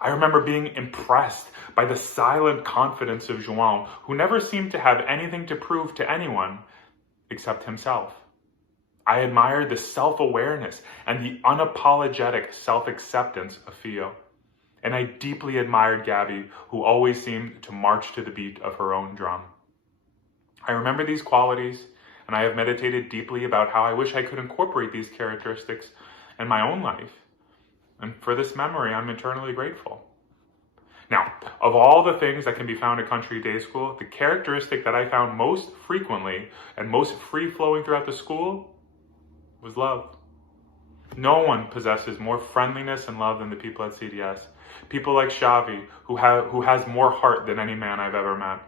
I remember being impressed by the silent confidence of João, who never seemed to have anything to prove to anyone except himself. I admired the self-awareness and the unapologetic self-acceptance of Fio. And I deeply admired Gabby, who always seemed to march to the beat of her own drum. I remember these qualities, and I have meditated deeply about how I wish I could incorporate these characteristics in my own life. And for this memory, I'm eternally grateful. Now, of all the things that can be found at Country Day School, the characteristic that I found most frequently and most free-flowing throughout the school was love. No one possesses more friendliness and love than the people at CDS. People like Xavi, who has more heart than any man I've ever met.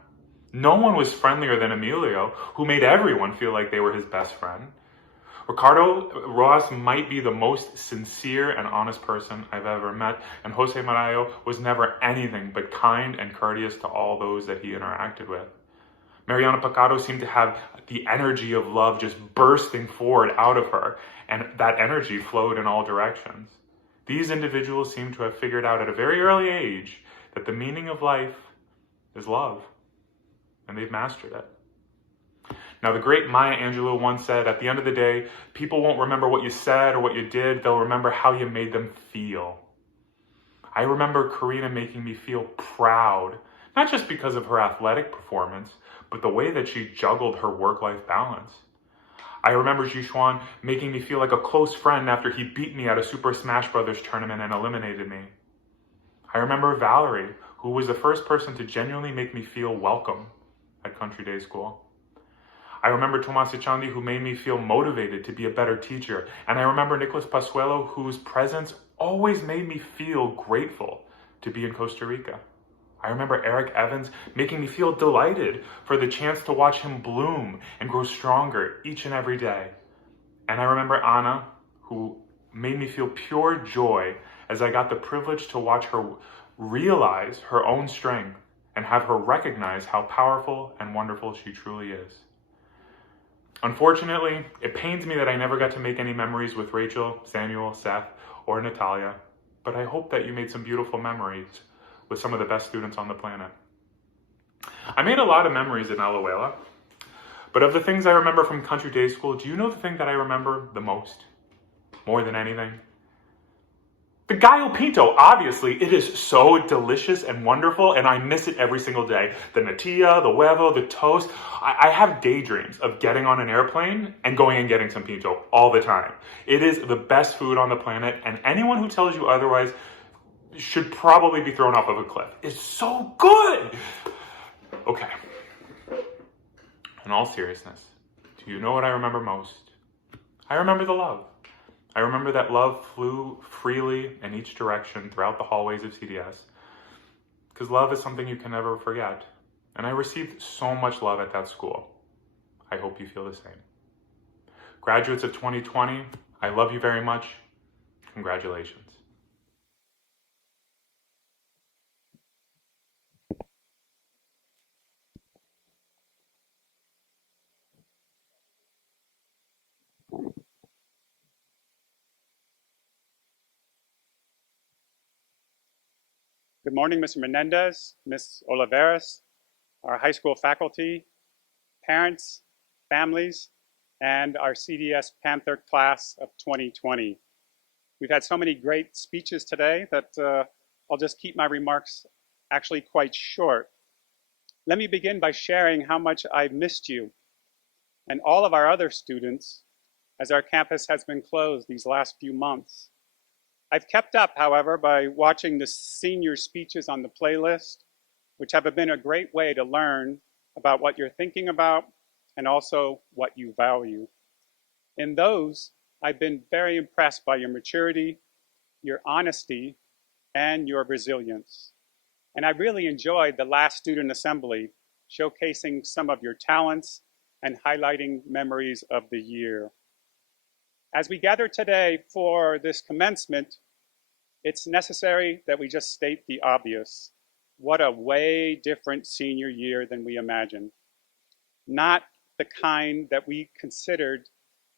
No one was friendlier than Emilio, who made everyone feel like they were his best friend. Ricardo Rojas might be the most sincere and honest person I've ever met, and Jose Mario was never anything but kind and courteous to all those that he interacted with. Mariana Picado seemed to have the energy of love just bursting forward out of her, and that energy flowed in all directions. These individuals seem to have figured out at a very early age that the meaning of life is love, and they've mastered it. Now, the great Maya Angelou once said, at the end of the day, people won't remember what you said or what you did, they'll remember how you made them feel. I remember Karina making me feel proud, not just because of her athletic performance, but the way that she juggled her work-life balance. I remember Jishuan making me feel like a close friend after he beat me at a Super Smash Brothers tournament and eliminated me. I remember Valerie, who was the first person to genuinely make me feel welcome at Country Day School. I remember Tomas Echandi, who made me feel motivated to be a better teacher. And I remember Nicholas Pasuelo, whose presence always made me feel grateful to be in Costa Rica. I remember Eric Evans making me feel delighted for the chance to watch him bloom and grow stronger each and every day. And I remember Anna, who made me feel pure joy as I got the privilege to watch her realize her own strength and have her recognize how powerful and wonderful she truly is. Unfortunately, it pains me that I never got to make any memories with Rachel, Samuel, Seth, or Natalia, but I hope that you made some beautiful memories with some of the best students on the planet. I made a lot of memories in Alajuela, but of the things I remember from Country Day School, do you know the thing that I remember the most? More than anything? The gallo pinto, obviously, it is so delicious and wonderful, and I miss it every single day. The natilla, the huevo, the toast. I have daydreams of getting on an airplane and going and getting some pinto all the time. It is the best food on the planet, and anyone who tells you otherwise should probably be thrown off of a cliff. It's so good! Okay. In all seriousness, do you know what I remember most? I remember the love. I remember that love flew freely in each direction throughout the hallways of CDS, because love is something you can never forget. And I received so much love at that school. I hope you feel the same. Graduates of 2020, I love you very much. Congratulations. Good morning, Mr. Menendez, Ms. Oliveras, our high school faculty, parents, families, and our CDS Panther class of 2020. We've had so many great speeches today that I'll just keep my remarks actually quite short. Let me begin by sharing how much I've missed you and all of our other students as our campus has been closed these last few months. I've kept up, however, by watching the senior speeches on the playlist, which have been a great way to learn about what you're thinking about and also what you value. In those, I've been very impressed by your maturity, your honesty, and your resilience. And I really enjoyed the last student assembly, showcasing some of your talents and highlighting memories of the year. As we gather today for this commencement, it's necessary that we just state the obvious. What a way different senior year than we imagined. Not the kind that we considered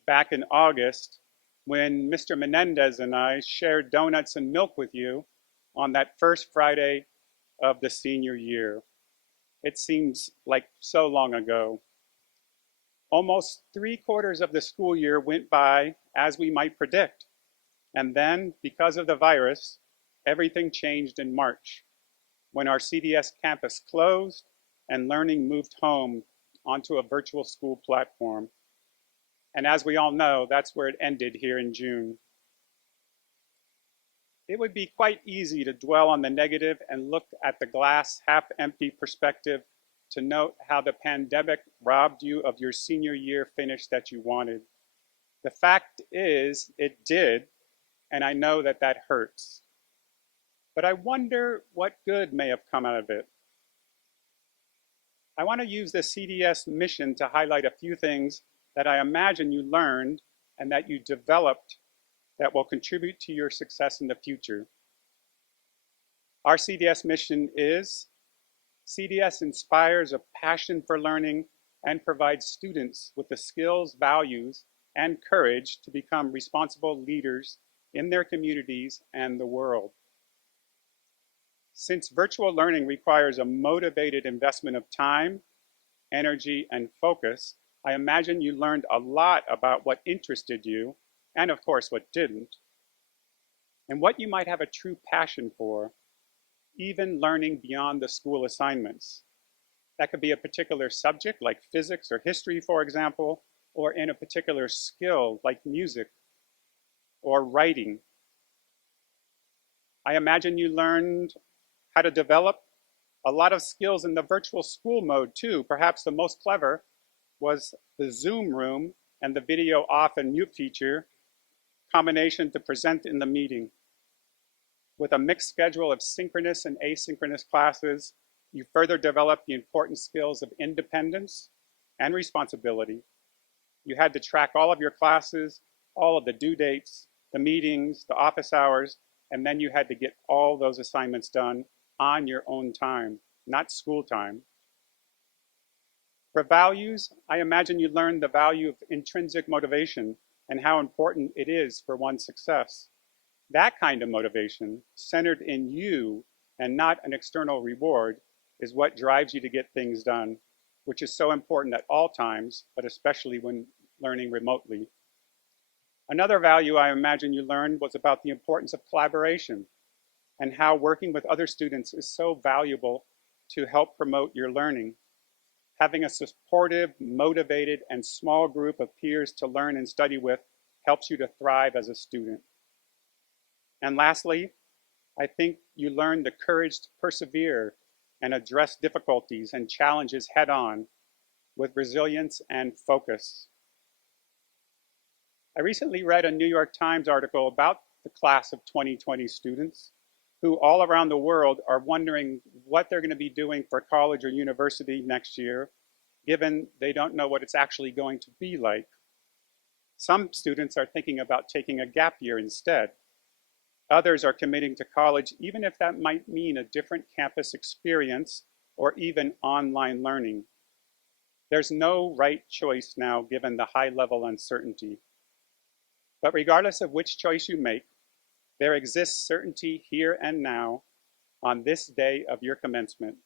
back in August when Mr. Menendez and I shared donuts and milk with you on that first Friday of the senior year. It seems like so long ago. Almost 3/4 of the school year went by as we might predict. And then, because of the virus, everything changed in March when our CDS campus closed and learning moved home onto a virtual school platform. And as we all know, that's where it ended here in June. It would be quite easy to dwell on the negative and look at the glass half empty perspective to note how the pandemic robbed you of your senior year finish that you wanted. The fact is, it did, and I know that that hurts. But I wonder what good may have come out of it. I want to use the CDS mission to highlight a few things that I imagine you learned and that you developed that will contribute to your success in the future. Our CDS mission is CDS inspires a passion for learning and provides students with the skills, values, and courage to become responsible leaders in their communities and the world. Since virtual learning requires a motivated investment of time, energy, and focus, I imagine you learned a lot about what interested you, and of course what didn't, and what you might have a true passion for, even learning beyond the school assignments. That could be a particular subject like physics or history, for example, or in a particular skill like music or writing. I imagine you learned how to develop a lot of skills in the virtual school mode too. Perhaps the most clever was the Zoom room and the video off and mute feature combination to present in the meeting. With a mixed schedule of synchronous and asynchronous classes, you further develop the important skills of independence and responsibility. You had to track all of your classes, all of the due dates, the meetings, the office hours, and then you had to get all those assignments done on your own time, not school time. For values, I imagine you learned the value of intrinsic motivation and how important it is for one's success. That kind of motivation, centered in you and not an external reward, is what drives you to get things done, which is so important at all times, but especially when learning remotely. Another value I imagine you learned was about the importance of collaboration and how working with other students is so valuable to help promote your learning. Having a supportive, motivated, and small group of peers to learn and study with helps you to thrive as a student. And lastly, I think you learned the courage to persevere and address difficulties and challenges head on with resilience and focus. I recently read a New York Times article about the class of 2020 students who all around the world are wondering what they're going to be doing for college or university next year, given they don't know what it's actually going to be like. Some students are thinking about taking a gap year instead. Others are committing to college, even if that might mean a different campus experience or even online learning. There's no right choice now given the high level uncertainty. But regardless of which choice you make, there exists certainty here and now on this day of your commencement.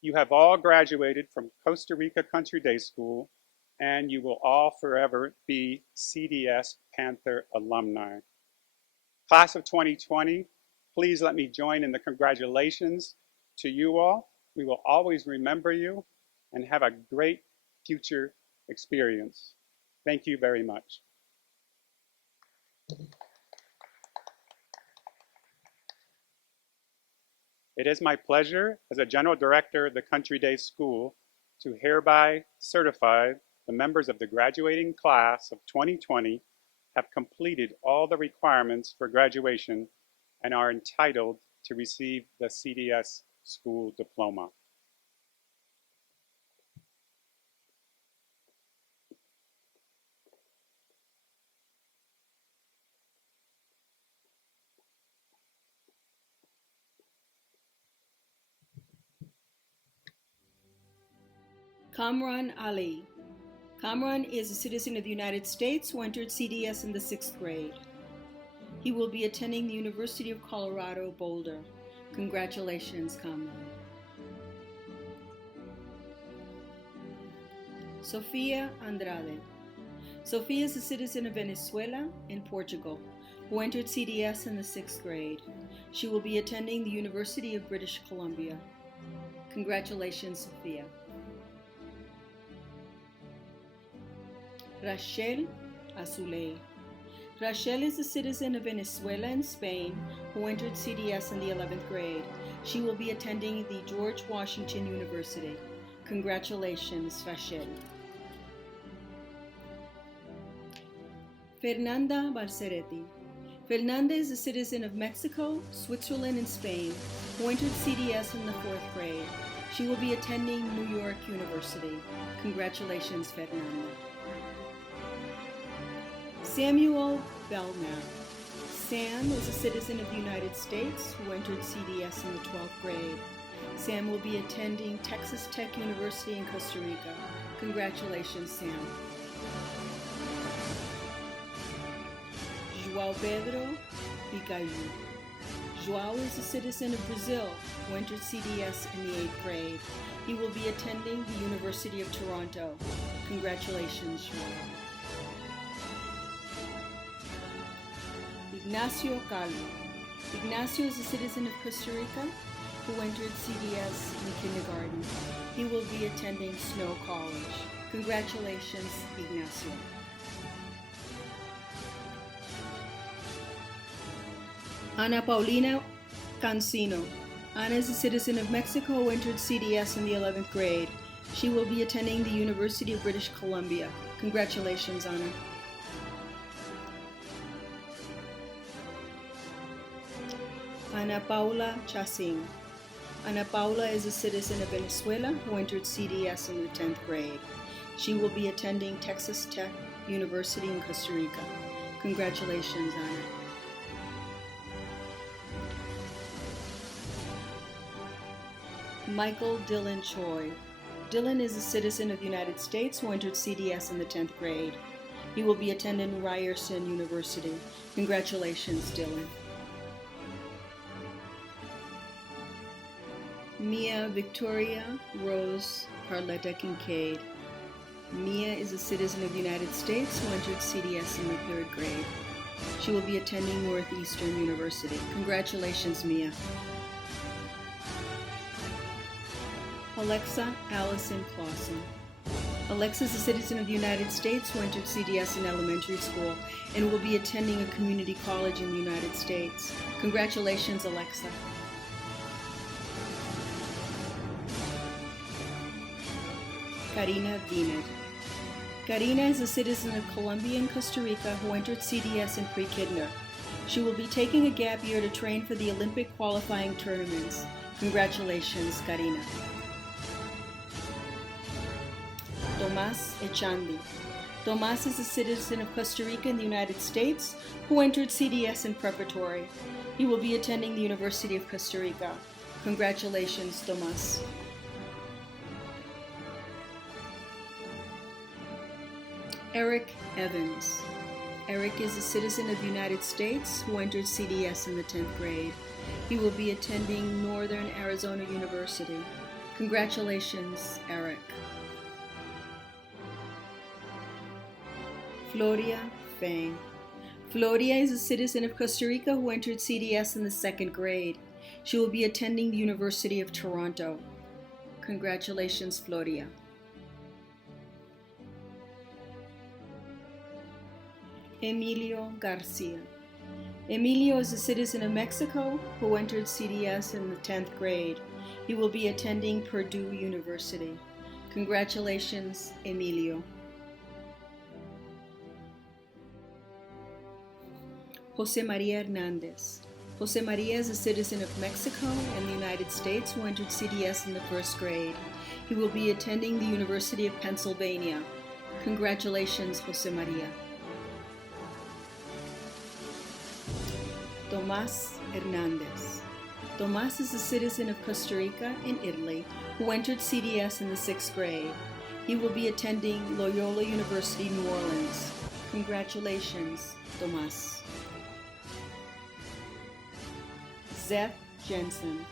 You have all graduated from Costa Rica Country Day School, and you will all forever be CDS Panther alumni. Class of 2020, please let me join in the congratulations to you all. We will always remember you and have a great future experience. Thank you very much. It is my pleasure as a General Director of the Country Day School to hereby certify the members of the graduating class of 2020 have completed all the requirements for graduation and are entitled to receive the CDS school diploma. Kamran Ali. Kamran is a citizen of the United States who entered CDS in the 6th grade. He will be attending the University of Colorado, Boulder. Congratulations, Kamran. Sofia Andrade. Sofia is a citizen of Venezuela in Portugal who entered CDS in the 6th grade. She will be attending the University of British Columbia. Congratulations, Sofia. Rachel Azulay. Rachel is a citizen of Venezuela and Spain who entered CDS in the 11th grade. She will be attending the George Washington University. Congratulations, Rachel. Fernanda Balceretti. Fernanda is a citizen of Mexico, Switzerland, and Spain who entered CDS in the 4th grade. She will be attending New York University. Congratulations, Fernanda. Samuel Belknap. Sam is a citizen of the United States who entered CDS in the 12th grade. Sam will be attending Texas Tech University in Costa Rica. Congratulations, Sam. João Pedro Picayu. João is a citizen of Brazil who entered CDS in the 8th grade. He will be attending the University of Toronto. Congratulations, João. Ignacio Cali. Ignacio is a citizen of Costa Rica who entered CDS in kindergarten. He will be attending Snow College. Congratulations, Ignacio. Ana Paulina Cancino. Ana is a citizen of Mexico who entered CDS in the 11th grade. She will be attending the University of British Columbia. Congratulations, Ana. Ana Paula Chasing. Ana Paula is a citizen of Venezuela who entered CDS in the 10th grade. She will be attending Texas Tech University in Costa Rica. Congratulations, Ana. Michael Dylan Choi. Dylan is a citizen of the United States who entered CDS in the 10th grade. He will be attending Ryerson University. Congratulations, Dylan. Mia Victoria Rose Carletta Kincaid. Mia is a citizen of the United States who entered CDS in the 3rd grade. She will be attending Northeastern University. Congratulations, Mia. Alexa Allison Clausen. Alexa is a citizen of the United States who entered CDS in elementary school and will be attending a community college in the United States. Congratulations, Alexa. Karina Dined. Karina is a citizen of Colombia and Costa Rica who entered CDS in pre-kinder. She will be taking a gap year to train for the Olympic qualifying tournaments. Congratulations, Karina. Tomás Echandi. Tomas is a citizen of Costa Rica in the United States who entered CDS in preparatory. He will be attending the University of Costa Rica. Congratulations, Tomas. Eric Evans. Eric is a citizen of the United States who entered CDS in the 10th grade. He will be attending Northern Arizona University. Congratulations, Eric. Floria Fang. Floria is a citizen of Costa Rica who entered CDS in the 2nd grade. She will be attending the University of Toronto. Congratulations, Floria. Emilio Garcia. Emilio is a citizen of Mexico who entered CDS in the 10th grade. He will be attending Purdue University. Congratulations, Emilio. Jose Maria Hernandez. Jose Maria is a citizen of Mexico and the United States who entered CDS in the 1st grade. He will be attending the University of Pennsylvania. Congratulations, Jose Maria. Tomas Hernandez. Tomas is a citizen of Costa Rica and Italy who entered CDS in the 6th grade. He will be attending Loyola University, New Orleans. Congratulations, Tomas. Zeth Jensen.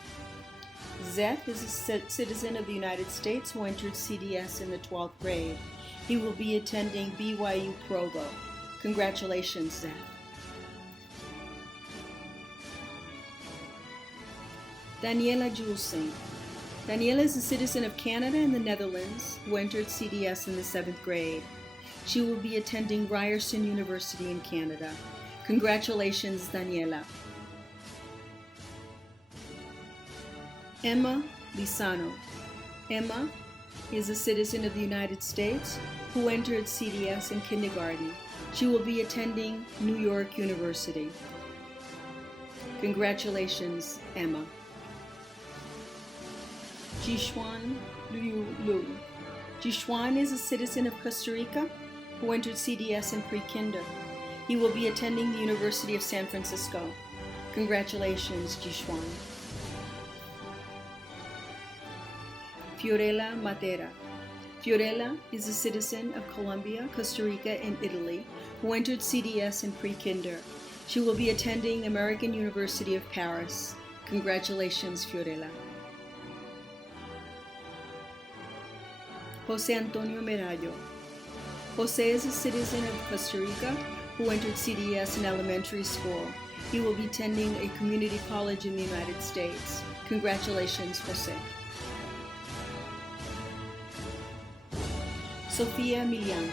Zeth is a citizen of the United States who entered CDS in the 12th grade. He will be attending BYU Provo. Congratulations, Zeth. Daniela Julesing. Daniela is a citizen of Canada and the Netherlands who entered CDS in the 7th grade. She will be attending Ryerson University in Canada. Congratulations, Daniela. Emma Lisano. Emma is a citizen of the United States who entered CDS in kindergarten. She will be attending New York University. Congratulations, Emma. Jishuan Liu. Jishuan is a citizen of Costa Rica who entered CDS in pre-kinder. He will be attending the University of San Francisco. Congratulations, Jishuan. Fiorella Matera. Fiorella is a citizen of Colombia, Costa Rica, and Italy who entered CDS in pre-kinder. She will be attending the American University of Paris. Congratulations, Fiorella. Jose Antonio Merayo. Jose is a citizen of Costa Rica who entered CDS in elementary school. He will be attending a community college in the United States. Congratulations, Jose. Sofia Milian.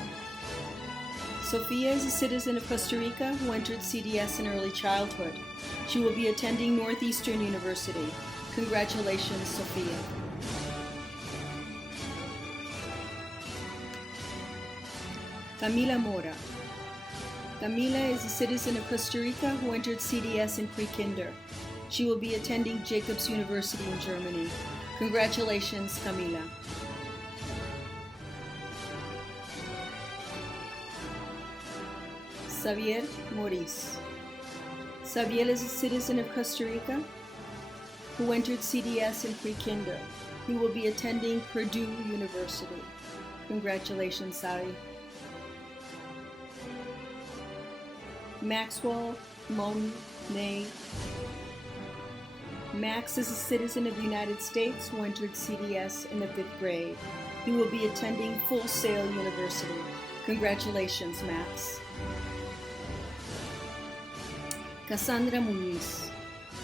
Sofia is a citizen of Costa Rica who entered CDS in early childhood. She will be attending Northeastern University. Congratulations, Sofia. Camila Mora. Camila is a citizen of Costa Rica who entered CDS in pre-kinder. She will be attending Jacobs University in Germany. Congratulations, Camila. Xavier Maurice. Xavier is a citizen of Costa Rica who entered CDS in pre-kinder. He will be attending Purdue University. Congratulations, Xavier. Maxwell Monet. Max is a citizen of the United States who entered CDS in the 5th grade. He will be attending Full Sail University. Congratulations, Max. Cassandra Muniz.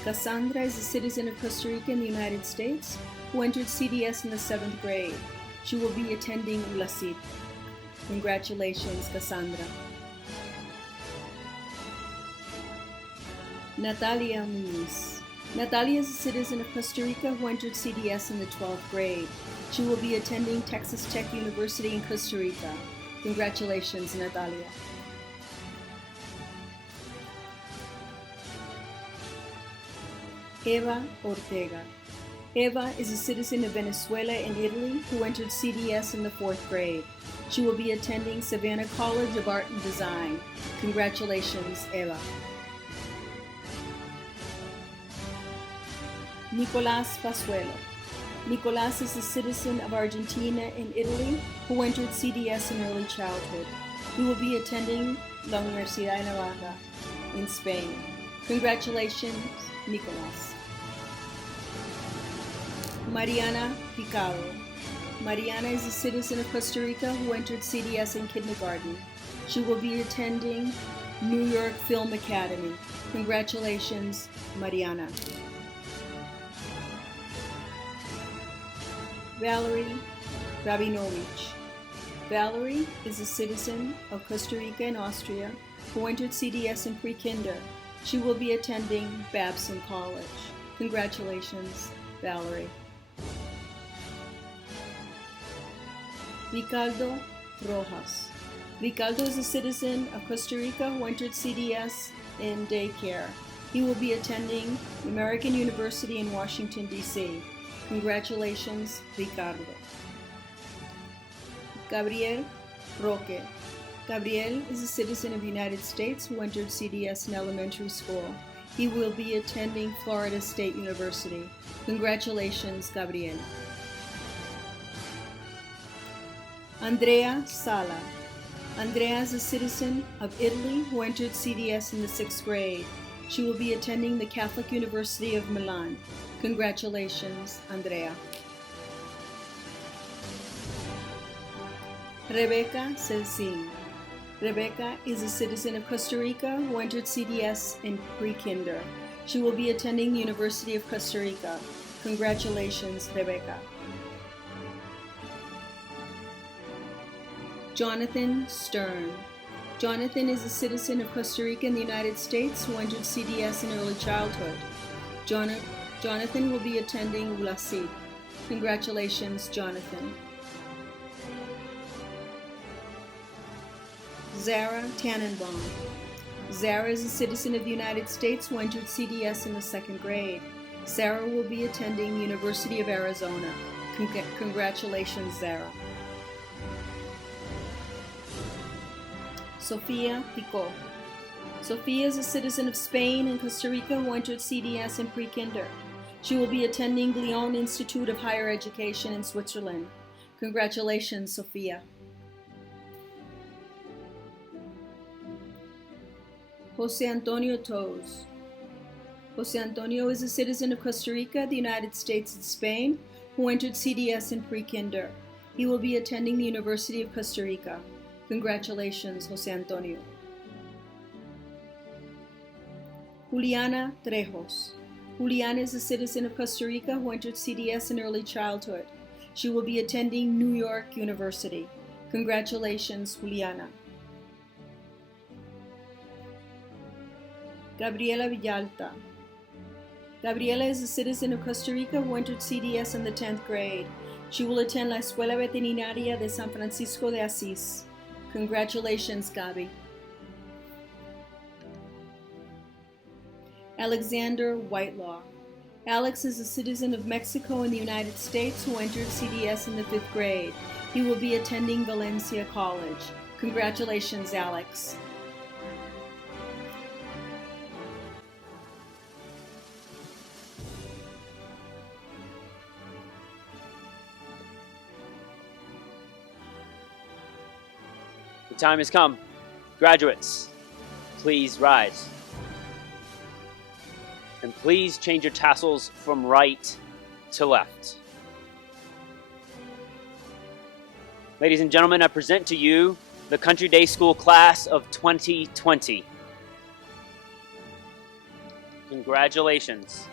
Cassandra is a citizen of Costa Rica in the United States who entered CDS in the 7th grade. She will be attending ULACID. Congratulations, Cassandra. Natalia Muniz. Natalia is a citizen of Costa Rica who entered CDS in the 12th grade. She will be attending Texas Tech University in Costa Rica. Congratulations, Natalia. Eva Ortega. Eva is a citizen of Venezuela and Italy who entered CDS in the 4th grade. She will be attending Savannah College of Art and Design. Congratulations, Eva. Nicolás Pasuelo. Nicolás is a citizen of Argentina and Italy who entered CDS in early childhood. He will be attending La Universidad de Navarra in Spain. Congratulations, Nicolás. Mariana Picado. Mariana is a citizen of Costa Rica who entered CDS in kindergarten. She will be attending New York Film Academy. Congratulations, Mariana. Valerie Rabinovich. Valerie is a citizen of Costa Rica and Austria who entered CDS in pre-kinder. She will be attending Babson College. Congratulations, Valerie. Ricardo Rojas. Ricardo is a citizen of Costa Rica who entered CDS in daycare. He will be attending American University in Washington, D.C. Congratulations, Ricardo. Gabriel Roque. Gabriel is a citizen of the United States who entered CDS in elementary school. He will be attending Florida State University. Congratulations, Gabriel. Andrea Sala. Andrea is a citizen of Italy who entered CDS in the 6th grade. She will be attending the Catholic University of Milan. Congratulations, Andrea. Rebecca Celsin. Rebecca is a citizen of Costa Rica who entered CDS in pre-kinder. She will be attending the University of Costa Rica. Congratulations, Rebecca. Jonathan Stern. Jonathan is a citizen of Costa Rica and the United States who entered CDS in early childhood. Jonathan will be attending ULASIG. Congratulations, Jonathan. Zara Tannenbaum. Zara is a citizen of the United States who entered CDS in the 2nd grade. Zara will be attending the University of Arizona. Congratulations, Zara. Sofia Picot. Sofia is a citizen of Spain and Costa Rica who entered CDS in pre-kinder. She will be attending Lyon Institute of Higher Education in Switzerland. Congratulations, Sofia. Jose Antonio Toes. Jose Antonio is a citizen of Costa Rica, the United States, and Spain who entered CDS in pre-kinder. He will be attending the University of Costa Rica. Congratulations, Jose Antonio. Juliana Trejos. Juliana is a citizen of Costa Rica who entered CDS in early childhood. She will be attending New York University. Congratulations, Juliana. Gabriela Villalta. Gabriela is a citizen of Costa Rica who entered CDS in the 10th grade. She will attend La Escuela Veterinaria de San Francisco de Asís. Congratulations, Gabi. Alexander Whitelaw. Alex is a citizen of Mexico and the United States who entered CDS in the 5th grade. He will be attending Valencia College. Congratulations, Alex. The time has come. Graduates, please rise. And please change your tassels from right to left. Ladies and gentlemen, I present to you the Country Day School class of 2020. Congratulations.